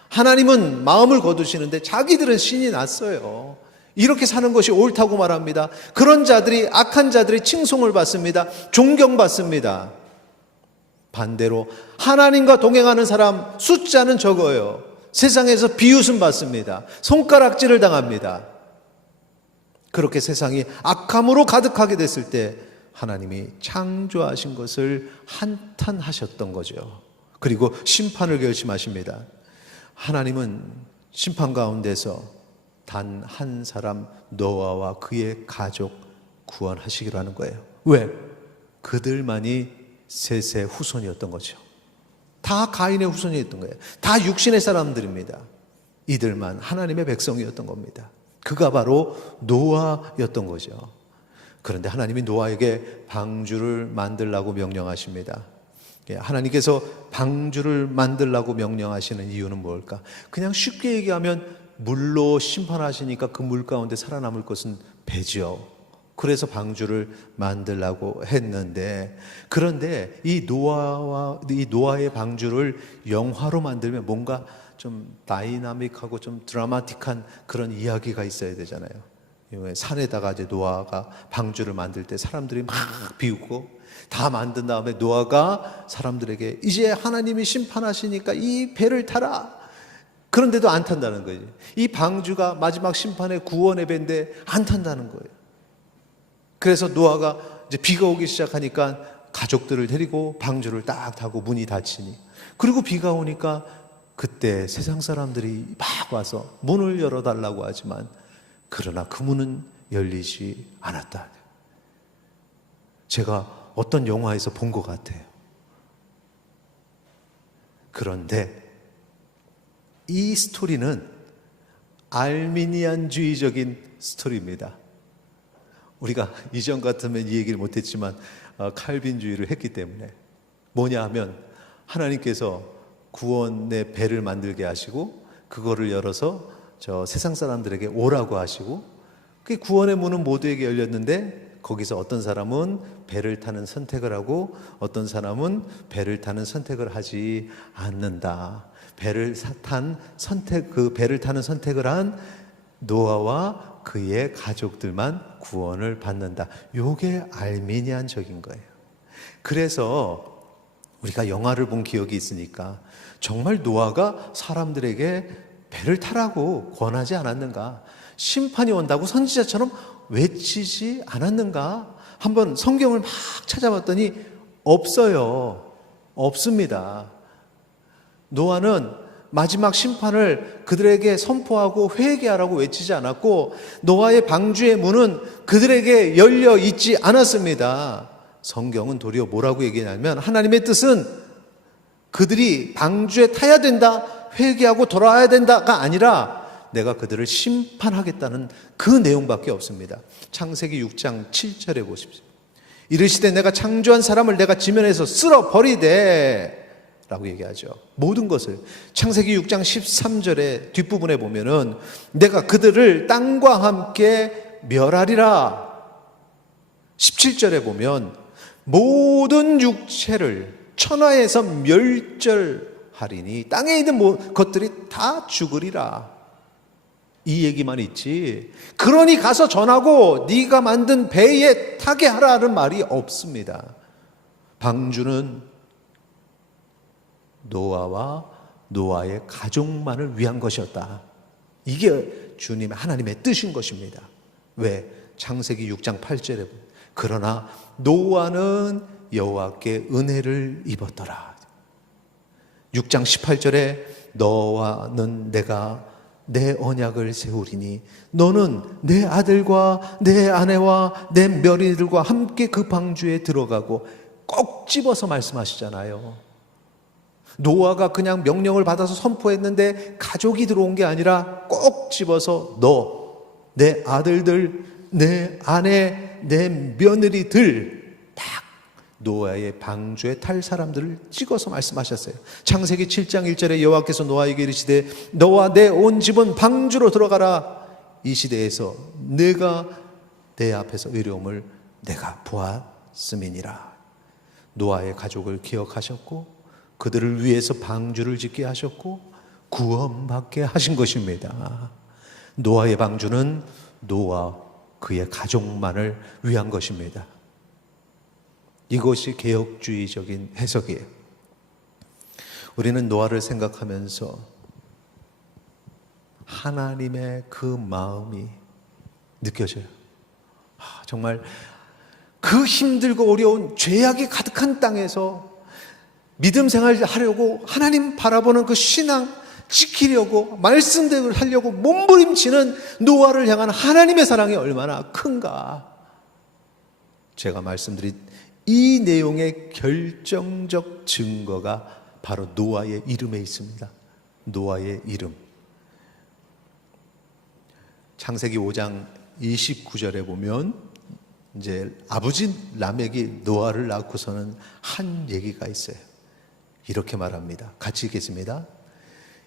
하나님은 마음을 거두시는데 자기들은 신이 났어요. 이렇게 사는 것이 옳다고 말합니다. 그런 자들이, 악한 자들이 칭송을 받습니다. 존경받습니다. 반대로 하나님과 동행하는 사람 숫자는 적어요. 세상에서 비웃음 받습니다. 손가락질을 당합니다. 그렇게 세상이 악함으로 가득하게 됐을 때 하나님이 창조하신 것을 한탄하셨던 거죠. 그리고 심판을 결심하십니다. 하나님은 심판 가운데서 단 한 사람 노아와 그의 가족 구원하시기로 하는 거예요. 왜? 그들만이 셋의 후손이었던 거죠. 다 가인의 후손이었던 거예요. 다 육신의 사람들입니다. 이들만 하나님의 백성이었던 겁니다. 그가 바로 노아였던 거죠. 그런데 하나님이 노아에게 방주를 만들라고 명령하십니다. 하나님께서 방주를 만들라고 명령하시는 이유는 뭘까? 그냥 쉽게 얘기하면 물로 심판하시니까 그 물 가운데 살아남을 것은 배죠. 그래서 방주를 만들라고 했는데, 그런데 이 노아의 방주를 영화로 만들면 뭔가 좀 다이나믹하고 좀 드라마틱한 그런 이야기가 있어야 되잖아요. 산에다가 이제 노아가 방주를 만들 때 사람들이 막 비웃고 다 만든 다음에 노아가 사람들에게 이제 하나님이 심판하시니까 이 배를 타라. 그런데도 안 탄다는 거예요. 이 방주가 마지막 심판의 구원의 배인데 안 탄다는 거예요. 그래서 노아가 이제 비가 오기 시작하니까 가족들을 데리고 방주를 딱 타고 문이 닫히니, 그리고 비가 오니까 그때 세상 사람들이 막 와서 문을 열어달라고 하지만 그러나 그 문은 열리지 않았다. 제가 어떤 영화에서 본 것 같아요. 그런데 이 스토리는 알미니안주의적인 스토리입니다. 우리가 이전 같으면 이 얘기를 못했지만 칼빈주의를 했기 때문에 뭐냐 하면 하나님께서 구원의 배를 만들게 하시고 그거를 열어서 저 세상 사람들에게 오라고 하시고 그 구원의 문은 모두에게 열렸는데 거기서 어떤 사람은 배를 타는 선택을 하고 어떤 사람은 배를 타는 선택을 하지 않는다. 배를 타는 선택을 한 노아와 그의 가족들만 구원을 받는다. 요게 알미니안적인 거예요. 그래서 우리가 영화를 본 기억이 있으니까 정말 노아가 사람들에게 배를 타라고 권하지 않았는가? 심판이 온다고 선지자처럼 외치지 않았는가? 한번 성경을 막 찾아봤더니 없어요. 없습니다. 노아는 마지막 심판을 그들에게 선포하고 회개하라고 외치지 않았고 노아의 방주의 문은 그들에게 열려 있지 않았습니다. 성경은 도리어 뭐라고 얘기하냐면 하나님의 뜻은 그들이 방주에 타야 된다, 회개하고 돌아와야 된다가 아니라 내가 그들을 심판하겠다는 그 내용밖에 없습니다. 창세기 6장 7절에 보십시오. 이르시되 내가 창조한 사람을 내가 지면에서 쓸어버리되 라고 얘기하죠. 모든 것을. 창세기 6장 13절의 뒷부분에 보면은 내가 그들을 땅과 함께 멸하리라. 17절에 보면 모든 육체를 천하에서 멸절하리니 땅에 있는 것들이 다 죽으리라. 이 얘기만 있지 그러니 가서 전하고 네가 만든 배에 타게 하라는 말이 없습니다. 방주는 노아와 노아의 가족만을 위한 것이었다. 이게 주님의 하나님의 뜻인 것입니다. 왜? 창세기 6장 8절에 보면 그러나 노아는 여호와께 은혜를 입었더라. 6장 18절에 너와는 내가 내 언약을 세우리니 너는 내 아들과 내 아내와 내 며느리들과 함께 그 방주에 들어가고 꼭 집어서 말씀하시잖아요. 노아가 그냥 명령을 받아서 선포했는데 가족이 들어온 게 아니라 꼭 집어서 너, 내 아들들, 내 아내, 내 며느리들 딱 노아의 방주에 탈 사람들을 찍어서 말씀하셨어요. 창세기 7장 1절에 여호와께서 노아에게 이르시되 너와 내 온 집은 방주로 들어가라. 이 시대에서 내가 내 앞에서 의로움을 내가 보았음이니라. 노아의 가족을 기억하셨고 그들을 위해서 방주를 짓게 하셨고 구원받게 하신 것입니다. 노아의 방주는 노아 그의 가족만을 위한 것입니다. 이것이 개혁주의적인 해석이에요. 우리는 노아를 생각하면서 하나님의 그 마음이 느껴져요. 정말 그 힘들고 어려운 죄악이 가득한 땅에서 믿음 생활을 하려고 하나님 바라보는 그 신앙 지키려고 말씀대로 하려고 몸부림치는 노아를 향한 하나님의 사랑이 얼마나 큰가. 제가 말씀드린 이 내용의 결정적 증거가 바로 노아의 이름에 있습니다. 노아의 이름. 창세기 5장 29절에 보면 이제 아버지 라멕이 노아를 낳고서는 한 얘기가 있어요. 이렇게 말합니다. 같이 읽겠습니다.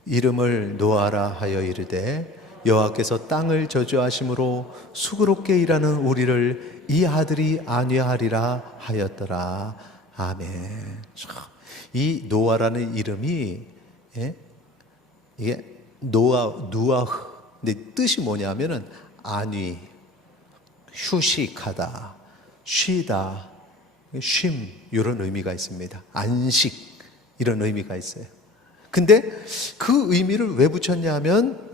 이름을 노아라 하여 이르되 여호와께서 땅을 저주하심으로 수고롭게 일하는 우리를 이 아들이 안위하리라 하였더라. 아멘. 이 노아라는 이름이 이게 누아흐. 근데 뜻이 뭐냐면은 안위, 휴식하다, 쉬다, 쉼 이런 의미가 있습니다. 안식 이런 의미가 있어요. 근데 그 의미를 왜 붙였냐 하면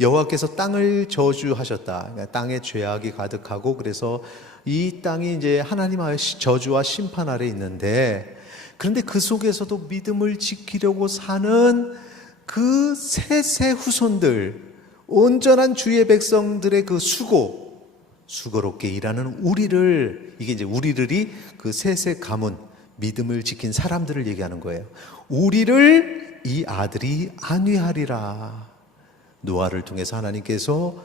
여호와께서 땅을 저주하셨다. 그러니까 땅에 죄악이 가득하고 그래서 이 땅이 이제 하나님의 저주와 심판 아래 있는데 그런데 그 속에서도 믿음을 지키려고 사는 그 셋의 후손들 온전한 주의 백성들의 그 수고롭게 일하는 우리를 이게 이제 우리들이 그 셋의 가문 믿음을 지킨 사람들을 얘기하는 거예요. 우리를 이 아들이 안위하리라. 노아를 통해서 하나님께서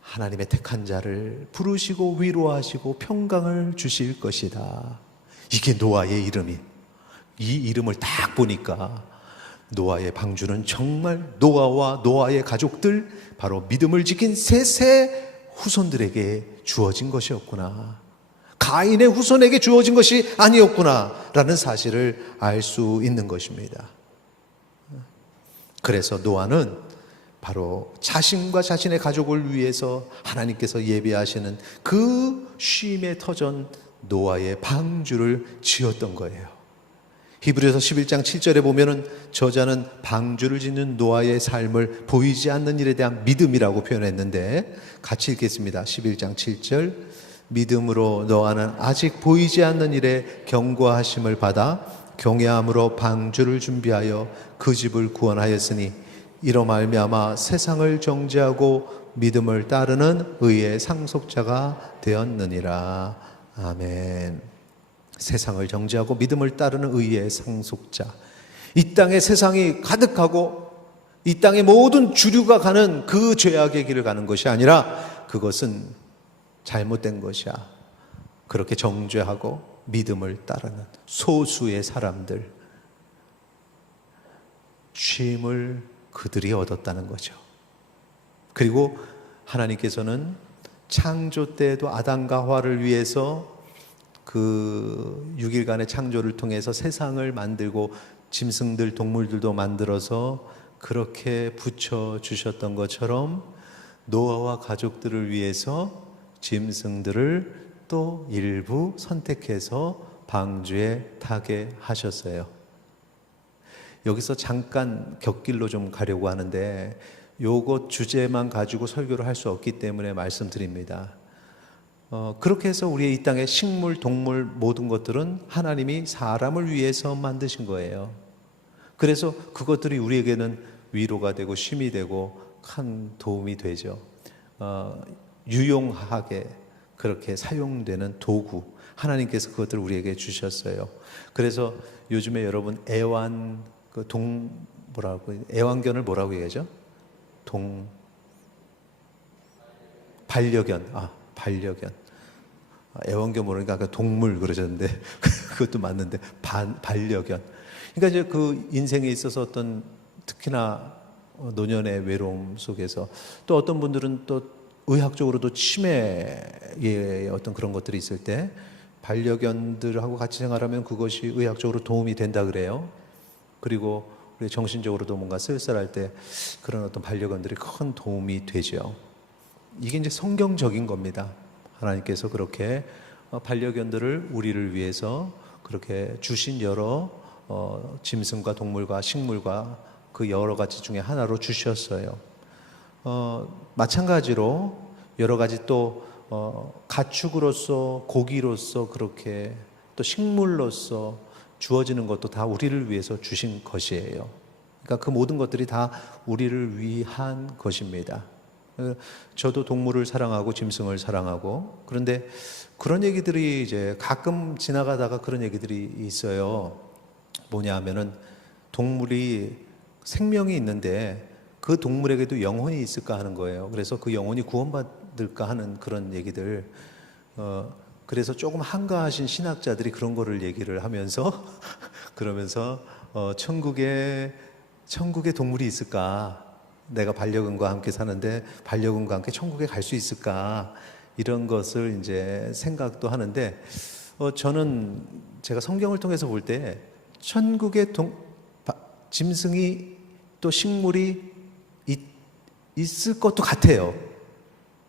하나님의 택한 자를 부르시고 위로하시고 평강을 주실 것이다. 이게 노아의 이름이. 이 이름을 딱 보니까 노아의 방주는 정말 노아와 노아의 가족들, 바로 믿음을 지킨 셋의 후손들에게 주어진 것이었구나. 가인의 후손에게 주어진 것이 아니었구나 라는 사실을 알 수 있는 것입니다. 그래서 노아는 바로 자신과 자신의 가족을 위해서 하나님께서 예비하시는 그 쉼의 터전 노아의 방주를 지었던 거예요. 히브리서 11장 7절에 보면은 저자는 방주를 짓는 노아의 삶을 보이지 않는 일에 대한 믿음이라고 표현했는데, 같이 읽겠습니다. 11장 7절. 믿음으로 노아는 아직 보이지 않는 일에 경고하심을 받아 경외함으로 방주를 준비하여 그 집을 구원하였으니 이로 말미암아 세상을 정죄하고 믿음을 따르는 의의 상속자가 되었느니라. 아멘. 세상을 정죄하고 믿음을 따르는 의의 상속자. 이 땅에 세상이 가득하고 이 땅의 모든 주류가 가는 그 죄악의 길을 가는 것이 아니라 그것은 잘못된 것이야. 그렇게 정죄하고 믿음을 따르는 소수의 사람들, 쉼을 그들이 얻었다는 거죠. 그리고 하나님께서는 창조 때에도 아담과 하와를 위해서 그 6일간의 창조를 통해서 세상을 만들고 짐승들, 동물들도 만들어서 그렇게 붙여주셨던 것처럼 노아와 가족들을 위해서 짐승들을 또 일부 선택해서 방주에 타게 하셨어요. 여기서 잠깐 곁길로 좀 가려고 하는데 요것 주제만 가지고 설교를 할 수 없기 때문에 말씀드립니다. 그렇게 해서 우리의 이 땅의 식물, 동물 모든 것들은 하나님이 사람을 위해서 만드신 거예요. 그래서 그것들이 우리에게는 위로가 되고 쉼이 되고 큰 도움이 되죠. 유용하게 그렇게 사용되는 도구, 하나님께서 그것들을 우리에게 주셨어요. 그래서 요즘에 여러분 애완견을 뭐라고 얘기하죠? 반려견. 애완견 모르니까 아까 동물 그러셨는데 그것도 맞는데 반려견. 그러니까 이제 그 인생에 있어서 어떤 특히나 노년의 외로움 속에서 또 어떤 분들은 또 의학적으로도 치매의 어떤 그런 것들이 있을 때 반려견들하고 같이 생활하면 그것이 의학적으로 도움이 된다 그래요. 그리고 우리 정신적으로도 뭔가 쓸쓸할 때 그런 어떤 반려견들이 큰 도움이 되죠. 이게 이제 성경적인 겁니다. 하나님께서 그렇게 반려견들을 우리를 위해서 그렇게 주신 여러 짐승과 동물과 식물과 그 여러 가지 중에 하나로 주셨어요. 마찬가지로 여러 가지 또 가축으로서 고기로서 그렇게 또 식물로서 주어지는 것도 다 우리를 위해서 주신 것이에요. 그러니까 그 모든 것들이 다 우리를 위한 것입니다. 저도 동물을 사랑하고 짐승을 사랑하고, 그런데 그런 얘기들이 이제 가끔 지나가다가 그런 얘기들이 있어요. 뭐냐 하면은 동물이 생명이 있는데 그 동물에게도 영혼이 있을까 하는 거예요. 그래서 그 영혼이 구원받을까 하는 그런 얘기들. 그래서 조금 한가하신 신학자들이 그런 거를 얘기를 하면서 그러면서 천국에 동물이 있을까? 내가 반려견과 함께 사는데 반려견과 함께 천국에 갈 수 있을까? 이런 것을 이제 생각도 하는데 저는 제가 성경을 통해서 볼 때 천국에 짐승이 또 식물이 있을 것도 같아요.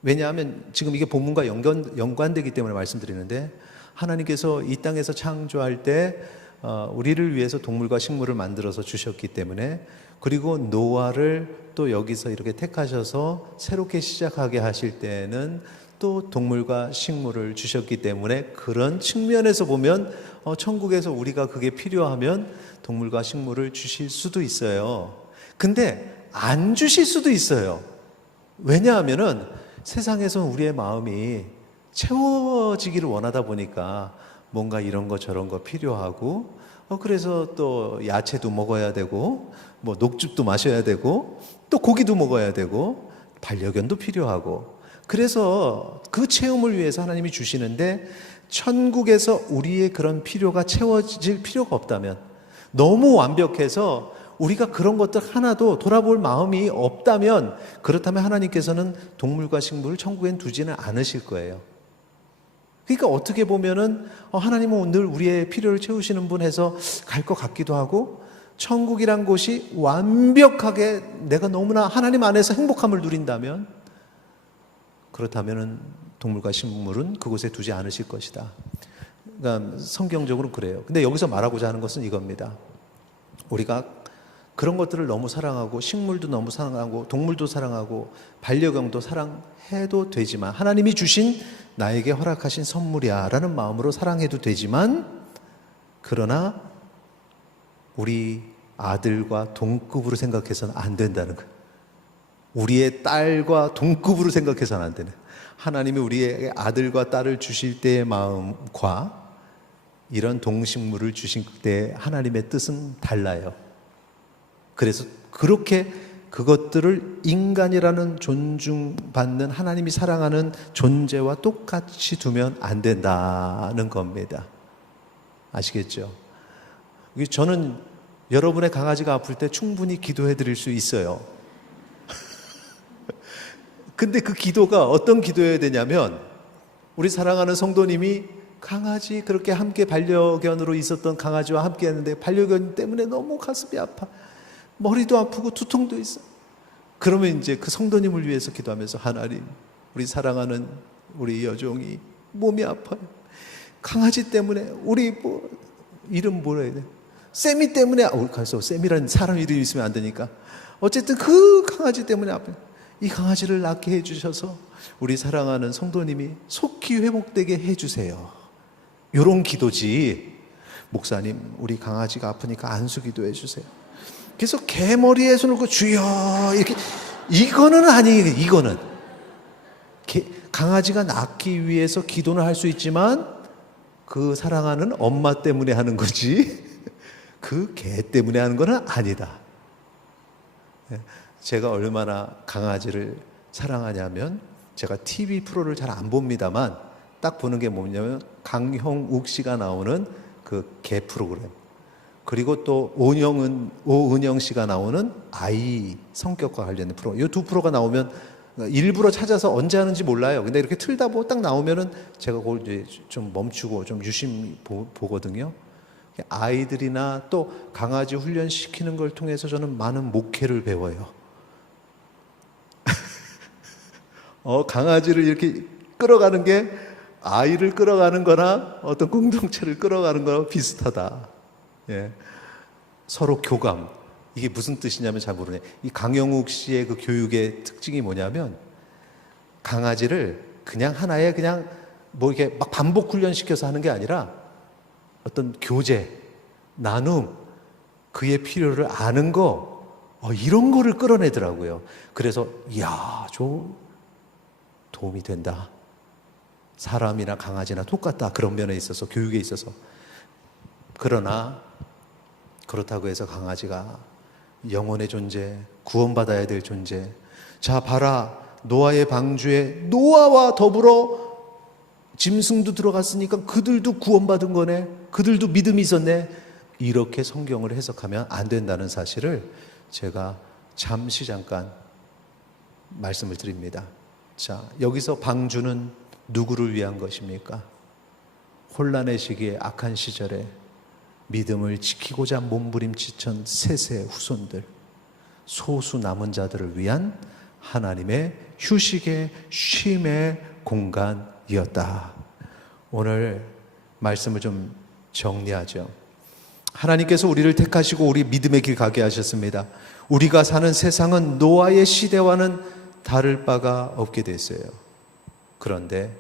왜냐하면 지금 이게 본문과 연관되기 때문에 말씀드리는데, 하나님께서 이 땅에서 창조할 때 우리를 위해서 동물과 식물을 만들어서 주셨기 때문에, 그리고 노아를 또 여기서 이렇게 택하셔서 새롭게 시작하게 하실 때는 또 동물과 식물을 주셨기 때문에, 그런 측면에서 보면 천국에서 우리가 그게 필요하면 동물과 식물을 주실 수도 있어요. 근데 안 주실 수도 있어요. 왜냐하면은 세상에서는 우리의 마음이 채워지기를 원하다 보니까 뭔가 이런 거 저런 거 필요하고, 그래서 또 야채도 먹어야 되고, 뭐 녹즙도 마셔야 되고, 또 고기도 먹어야 되고, 반려견도 필요하고, 그래서 그 체험을 위해서 하나님이 주시는데, 천국에서 우리의 그런 필요가 채워질 필요가 없다면, 너무 완벽해서 우리가 그런 것들 하나도 돌아볼 마음이 없다면, 그렇다면 하나님께서는 동물과 식물을 천국엔 두지는 않으실 거예요. 그러니까 어떻게 보면은 하나님은 늘 우리의 필요를 채우시는 분 해서 갈 것 같기도 하고, 천국이란 곳이 완벽하게 내가 너무나 하나님 안에서 행복함을 누린다면, 그렇다면은 동물과 식물은 그곳에 두지 않으실 것이다. 그러니까 성경적으로 그래요. 근데 여기서 말하고자 하는 것은 이겁니다. 우리가 그런 것들을 너무 사랑하고, 식물도 너무 사랑하고, 동물도 사랑하고, 반려견도 사랑해도 되지만, 하나님이 주신 나에게 허락하신 선물이야 라는 마음으로 사랑해도 되지만, 그러나 우리 아들과 동급으로 생각해서는 안 된다는 거예요. 우리의 딸과 동급으로 생각해서는 안 되는, 하나님이 우리에게 아들과 딸을 주실 때의 마음과 이런 동식물을 주실 때 하나님의 뜻은 달라요. 그래서 그렇게 그것들을 인간이라는 존중받는, 하나님이 사랑하는 존재와 똑같이 두면 안 된다는 겁니다. 아시겠죠? 저는 여러분의 강아지가 아플 때 충분히 기도해 드릴 수 있어요. 근데 그 기도가 어떤 기도여야 되냐면, 우리 사랑하는 성도님이 강아지, 그렇게 함께 반려견으로 있었던 강아지와 함께 했는데 반려견 때문에 너무 가슴이 아파, 머리도 아프고 두통도 있어. 그러면 이제 그 성도님을 위해서 기도하면서, 하나님, 우리 사랑하는 우리 여종이 몸이 아파요. 강아지 때문에, 우리 이름 뭐라 해야 돼? 세미 때문에, 가서 세미라는 사람 이름이 있으면 안 되니까. 어쨌든 그 강아지 때문에 아파요. 이 강아지를 낫게 해주셔서 우리 사랑하는 성도님이 속히 회복되게 해주세요. 이런 기도지. 목사님, 우리 강아지가 아프니까 안수 기도해 주세요. 그래서 개머리에 손을 얹고 주여 이렇게, 이거는 아니에요. 이거는 강아지가 낫기 위해서 기도는 할 수 있지만, 그 사랑하는 엄마 때문에 하는 거지 그 개 때문에 하는 거는 아니다. 제가 얼마나 강아지를 사랑하냐면, 제가 TV 프로를 잘 안 봅니다만 딱 보는 게 뭐냐면, 강형욱 씨가 나오는 그 개 프로그램, 그리고 또 오은영 씨가 나오는 아이 성격과 관련된 프로, 이 두 프로가 나오면 일부러 찾아서 언제 하는지 몰라요. 근데 이렇게 틀다 보고 딱 나오면은 제가 그걸 이제 좀 멈추고 좀 유심히 보거든요. 아이들이나 또 강아지 훈련시키는 걸 통해서 저는 많은 목회를 배워요. 강아지를 이렇게 끌어가는 게 아이를 끌어가는 거나 어떤 공동체를 끌어가는 거랑 비슷하다. 예. 서로 교감. 이게 무슨 뜻이냐면 잘 모르네. 이 강영욱 씨의 그 교육의 특징이 뭐냐면, 강아지를 그냥 하나의 그냥 뭐 이렇게 막 반복 훈련시켜서 하는 게 아니라 어떤 교제, 나눔, 그의 필요를 아는 거, 이런 거를 끌어내더라고요. 그래서 이야, 저 도움이 된다. 사람이나 강아지나 똑같다. 그런 면에 있어서, 교육에 있어서. 그러나 그렇다고 해서 강아지가 영혼의 존재, 구원받아야 될 존재. 자, 봐라, 노아의 방주에 노아와 더불어 짐승도 들어갔으니까 그들도 구원받은 거네, 그들도 믿음이 있었네, 이렇게 성경을 해석하면 안 된다는 사실을 제가 잠깐 말씀을 드립니다. 자, 여기서 방주는 누구를 위한 것입니까? 혼란의 시기에, 악한 시절에 믿음을 지키고자 몸부림치던 셋의 후손들, 소수 남은 자들을 위한 하나님의 휴식의, 쉼의 공간이었다. 오늘 말씀을 좀 정리하죠. 하나님께서 우리를 택하시고 우리 믿음의 길 가게 하셨습니다. 우리가 사는 세상은 노아의 시대와는 다를 바가 없게 됐어요. 그런데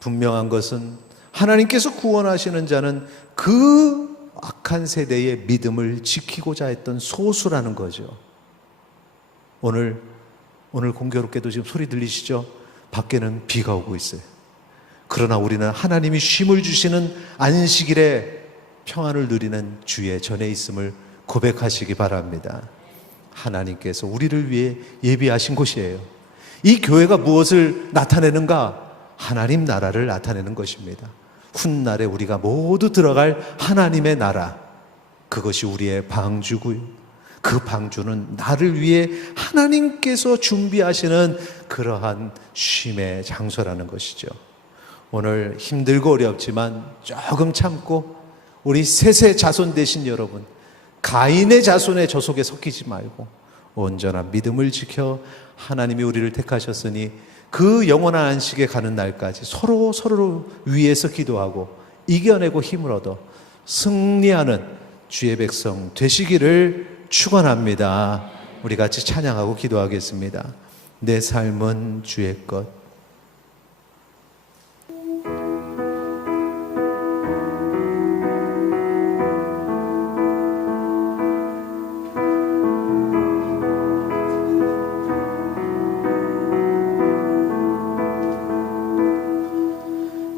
분명한 것은 하나님께서 구원하시는 자는 그 악한 세대의 믿음을 지키고자 했던 소수라는 거죠. 오늘 공교롭게도 지금 소리 들리시죠? 밖에는 비가 오고 있어요. 그러나 우리는 하나님이 쉼을 주시는 안식일에 평안을 누리는 주의 전에 있음을 고백하시기 바랍니다. 하나님께서 우리를 위해 예비하신 곳이에요. 이 교회가 무엇을 나타내는가? 하나님 나라를 나타내는 것입니다. 훗날에 우리가 모두 들어갈 하나님의 나라, 그것이 우리의 방주고요. 그 방주는 나를 위해 하나님께서 준비하시는 그러한 쉼의 장소라는 것이죠. 오늘 힘들고 어렵지만 조금 참고 우리 셋의 자손 되신 여러분, 가인의 자손의 저속에 섞이지 말고 온전한 믿음을 지켜 하나님이 우리를 택하셨으니 그 영원한 안식에 가는 날까지 서로를 위해서 기도하고 이겨내고 힘을 얻어 승리하는 주의 백성 되시기를 축원합니다. 우리 같이 찬양하고 기도하겠습니다. 내 삶은 주의 것.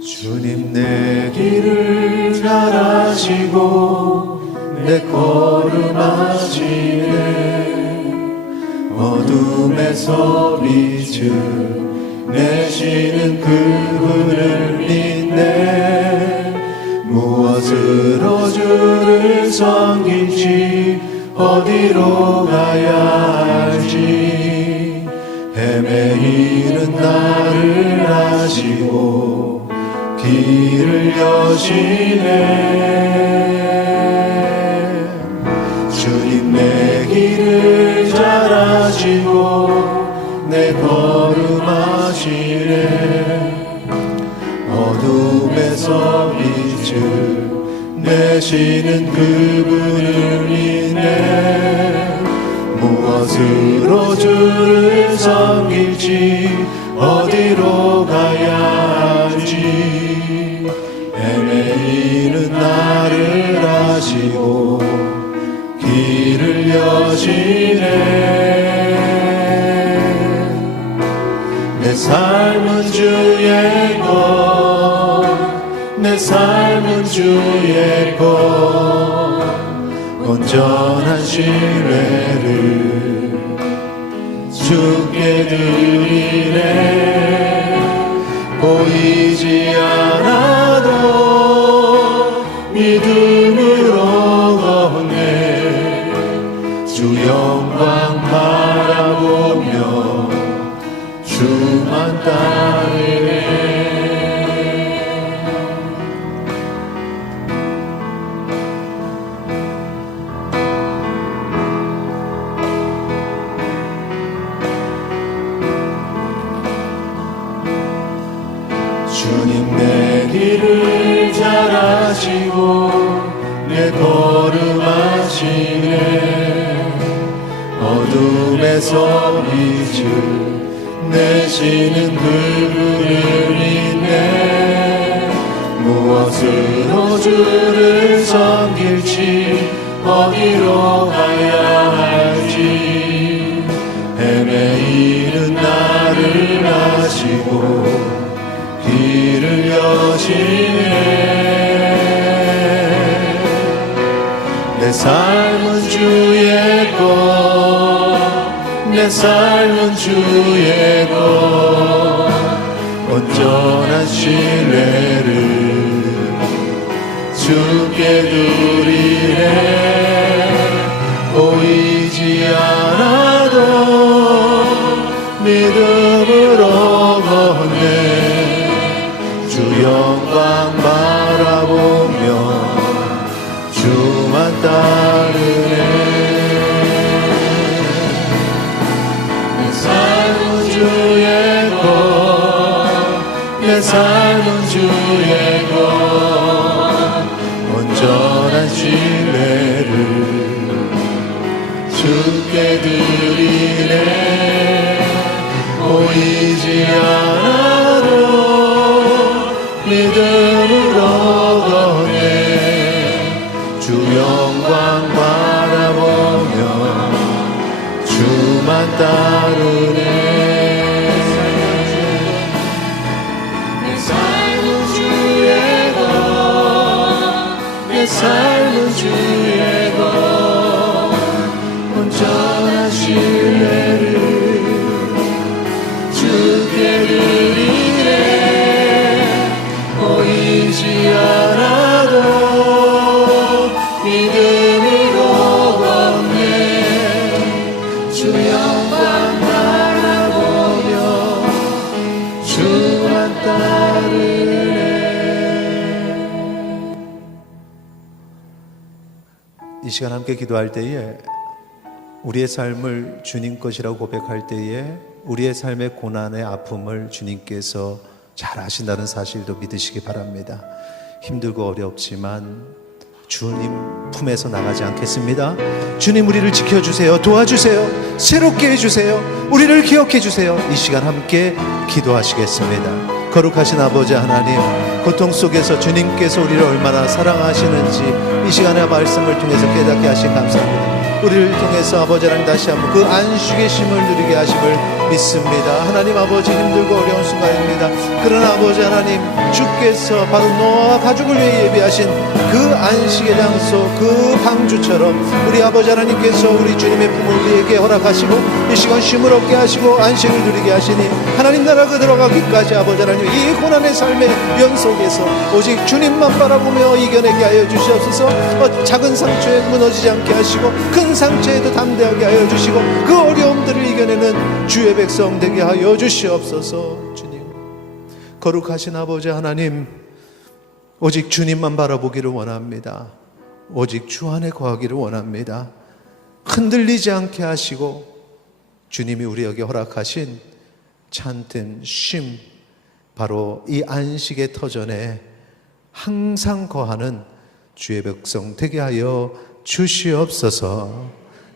주님 내 길을 잘 아시고 내 걸음 아시네. 어둠에서 빛을 내시는 그분을 믿네. 무엇으로 주를 섬길지 어디로 가야 할지 헤매이는 나를 아시고 길을 여시네. 주님 내 길을 잘 아시고 내 걸음 아시네. 어둠에서 빛을 내시는 그분을 믿네. 무엇으로 주를 섬길지 어디로 가야 할지 헤매이는 나를 아시고 길을 여시네. 내 삶은 주의 것, 내 삶은 주의 것, 온전한 신뢰를 주께 드리네. 보이지 않아도 믿음으로 걷네. 주 영광 바라보며 주만 따르네. 주님 내 길을 잘 아시고 내 걸음 아시네. 어둠에서 빛을 내시는 그분을 믿네. 무엇으로 주를 섬길지 어디로 가야 할지 헤매이는 나를 아시고 길을 여시네. 내 삶은 주의 것, 내 삶은 주의 것, 온전한 신뢰를 주께 드리네. 보이지 않아도 믿음으로 걷네. 주 영광 바라보며 주만 따르네. 내 삶은 주의 것, 내 삶은 주의 것, 온전한 신뢰를 주께 드리네. 보이지 않아도 믿음으로 걷네. 주 영광 바라보며 주만 따르네. 내 삶은 주의 것, 내 삶은 주의 것, 온전한 신뢰를 주께 드리네. 보이지 않아도 믿음으로 시간 함께 기도할 때에 우리의 삶을 주님 것이라고 고백할 때에 우리의 삶의 고난의 아픔을 주님께서 잘 아신다는 사실도 믿으시기 바랍니다. 힘들고 어렵지만 주님 품에서 나가지 않겠습니다. 주님 우리를 지켜주세요. 도와주세요. 새롭게 해주세요. 우리를 기억해 주세요. 이 시간 함께 기도하시겠습니다. 거룩하신 아버지 하나님, 고통 속에서 주님께서 우리를 얼마나 사랑하시는지 이 시간의 말씀을 통해서 깨닫게 하신 감사합니다. 우리를 통해서 아버지 하나님 다시 한번 그 안식의 쉼을 누리게 하심을 믿습니다. 하나님 아버지 힘들고 어려운 순간입니다. 그러나 아버지 하나님 주께서 바로 노아와 가족을 위해 예비하신 그 안식의 장소 그 방주처럼 우리 아버지 하나님께서 우리 주님의 품을 우리에게 허락하시고 이 시간 쉼을 얻게 하시고 안식을 누리게 하시니 하나님 나라 그 들어가기까지 아버지 하나님 이 고난의 삶의 연속에서 오직 주님만 바라보며 이겨내게 하여 주시옵소서. 작은 상처에 무너지지 않게 하시고 큰 상처에도 담대하게 하여 주시고 그 어려움들을 이겨내는 주의 백성 되게 하여 주시옵소서. 주님 거룩하신 아버지 하나님, 오직 주님만 바라보기를 원합니다. 오직 주 안에 거하기를 원합니다. 흔들리지 않게 하시고 주님이 우리에게 허락하신 찬튼 쉼, 바로 이 안식의 터전에 항상 거하는 주의 백성 되게 하여 주시옵소서.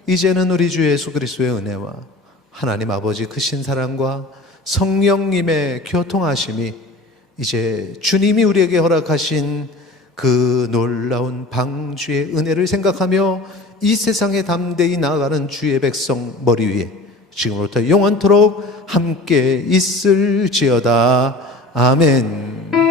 이제는 우리 주 예수 그리스도의 은혜와 하나님 아버지 크신 사랑과 성령님의 교통하심이 이제 주님이 우리에게 허락하신 그 놀라운 방주의 은혜를 생각하며 이 세상에 담대히 나아가는 주의 백성 머리 위에 지금부터 영원토록 함께 있을지어다. 아멘.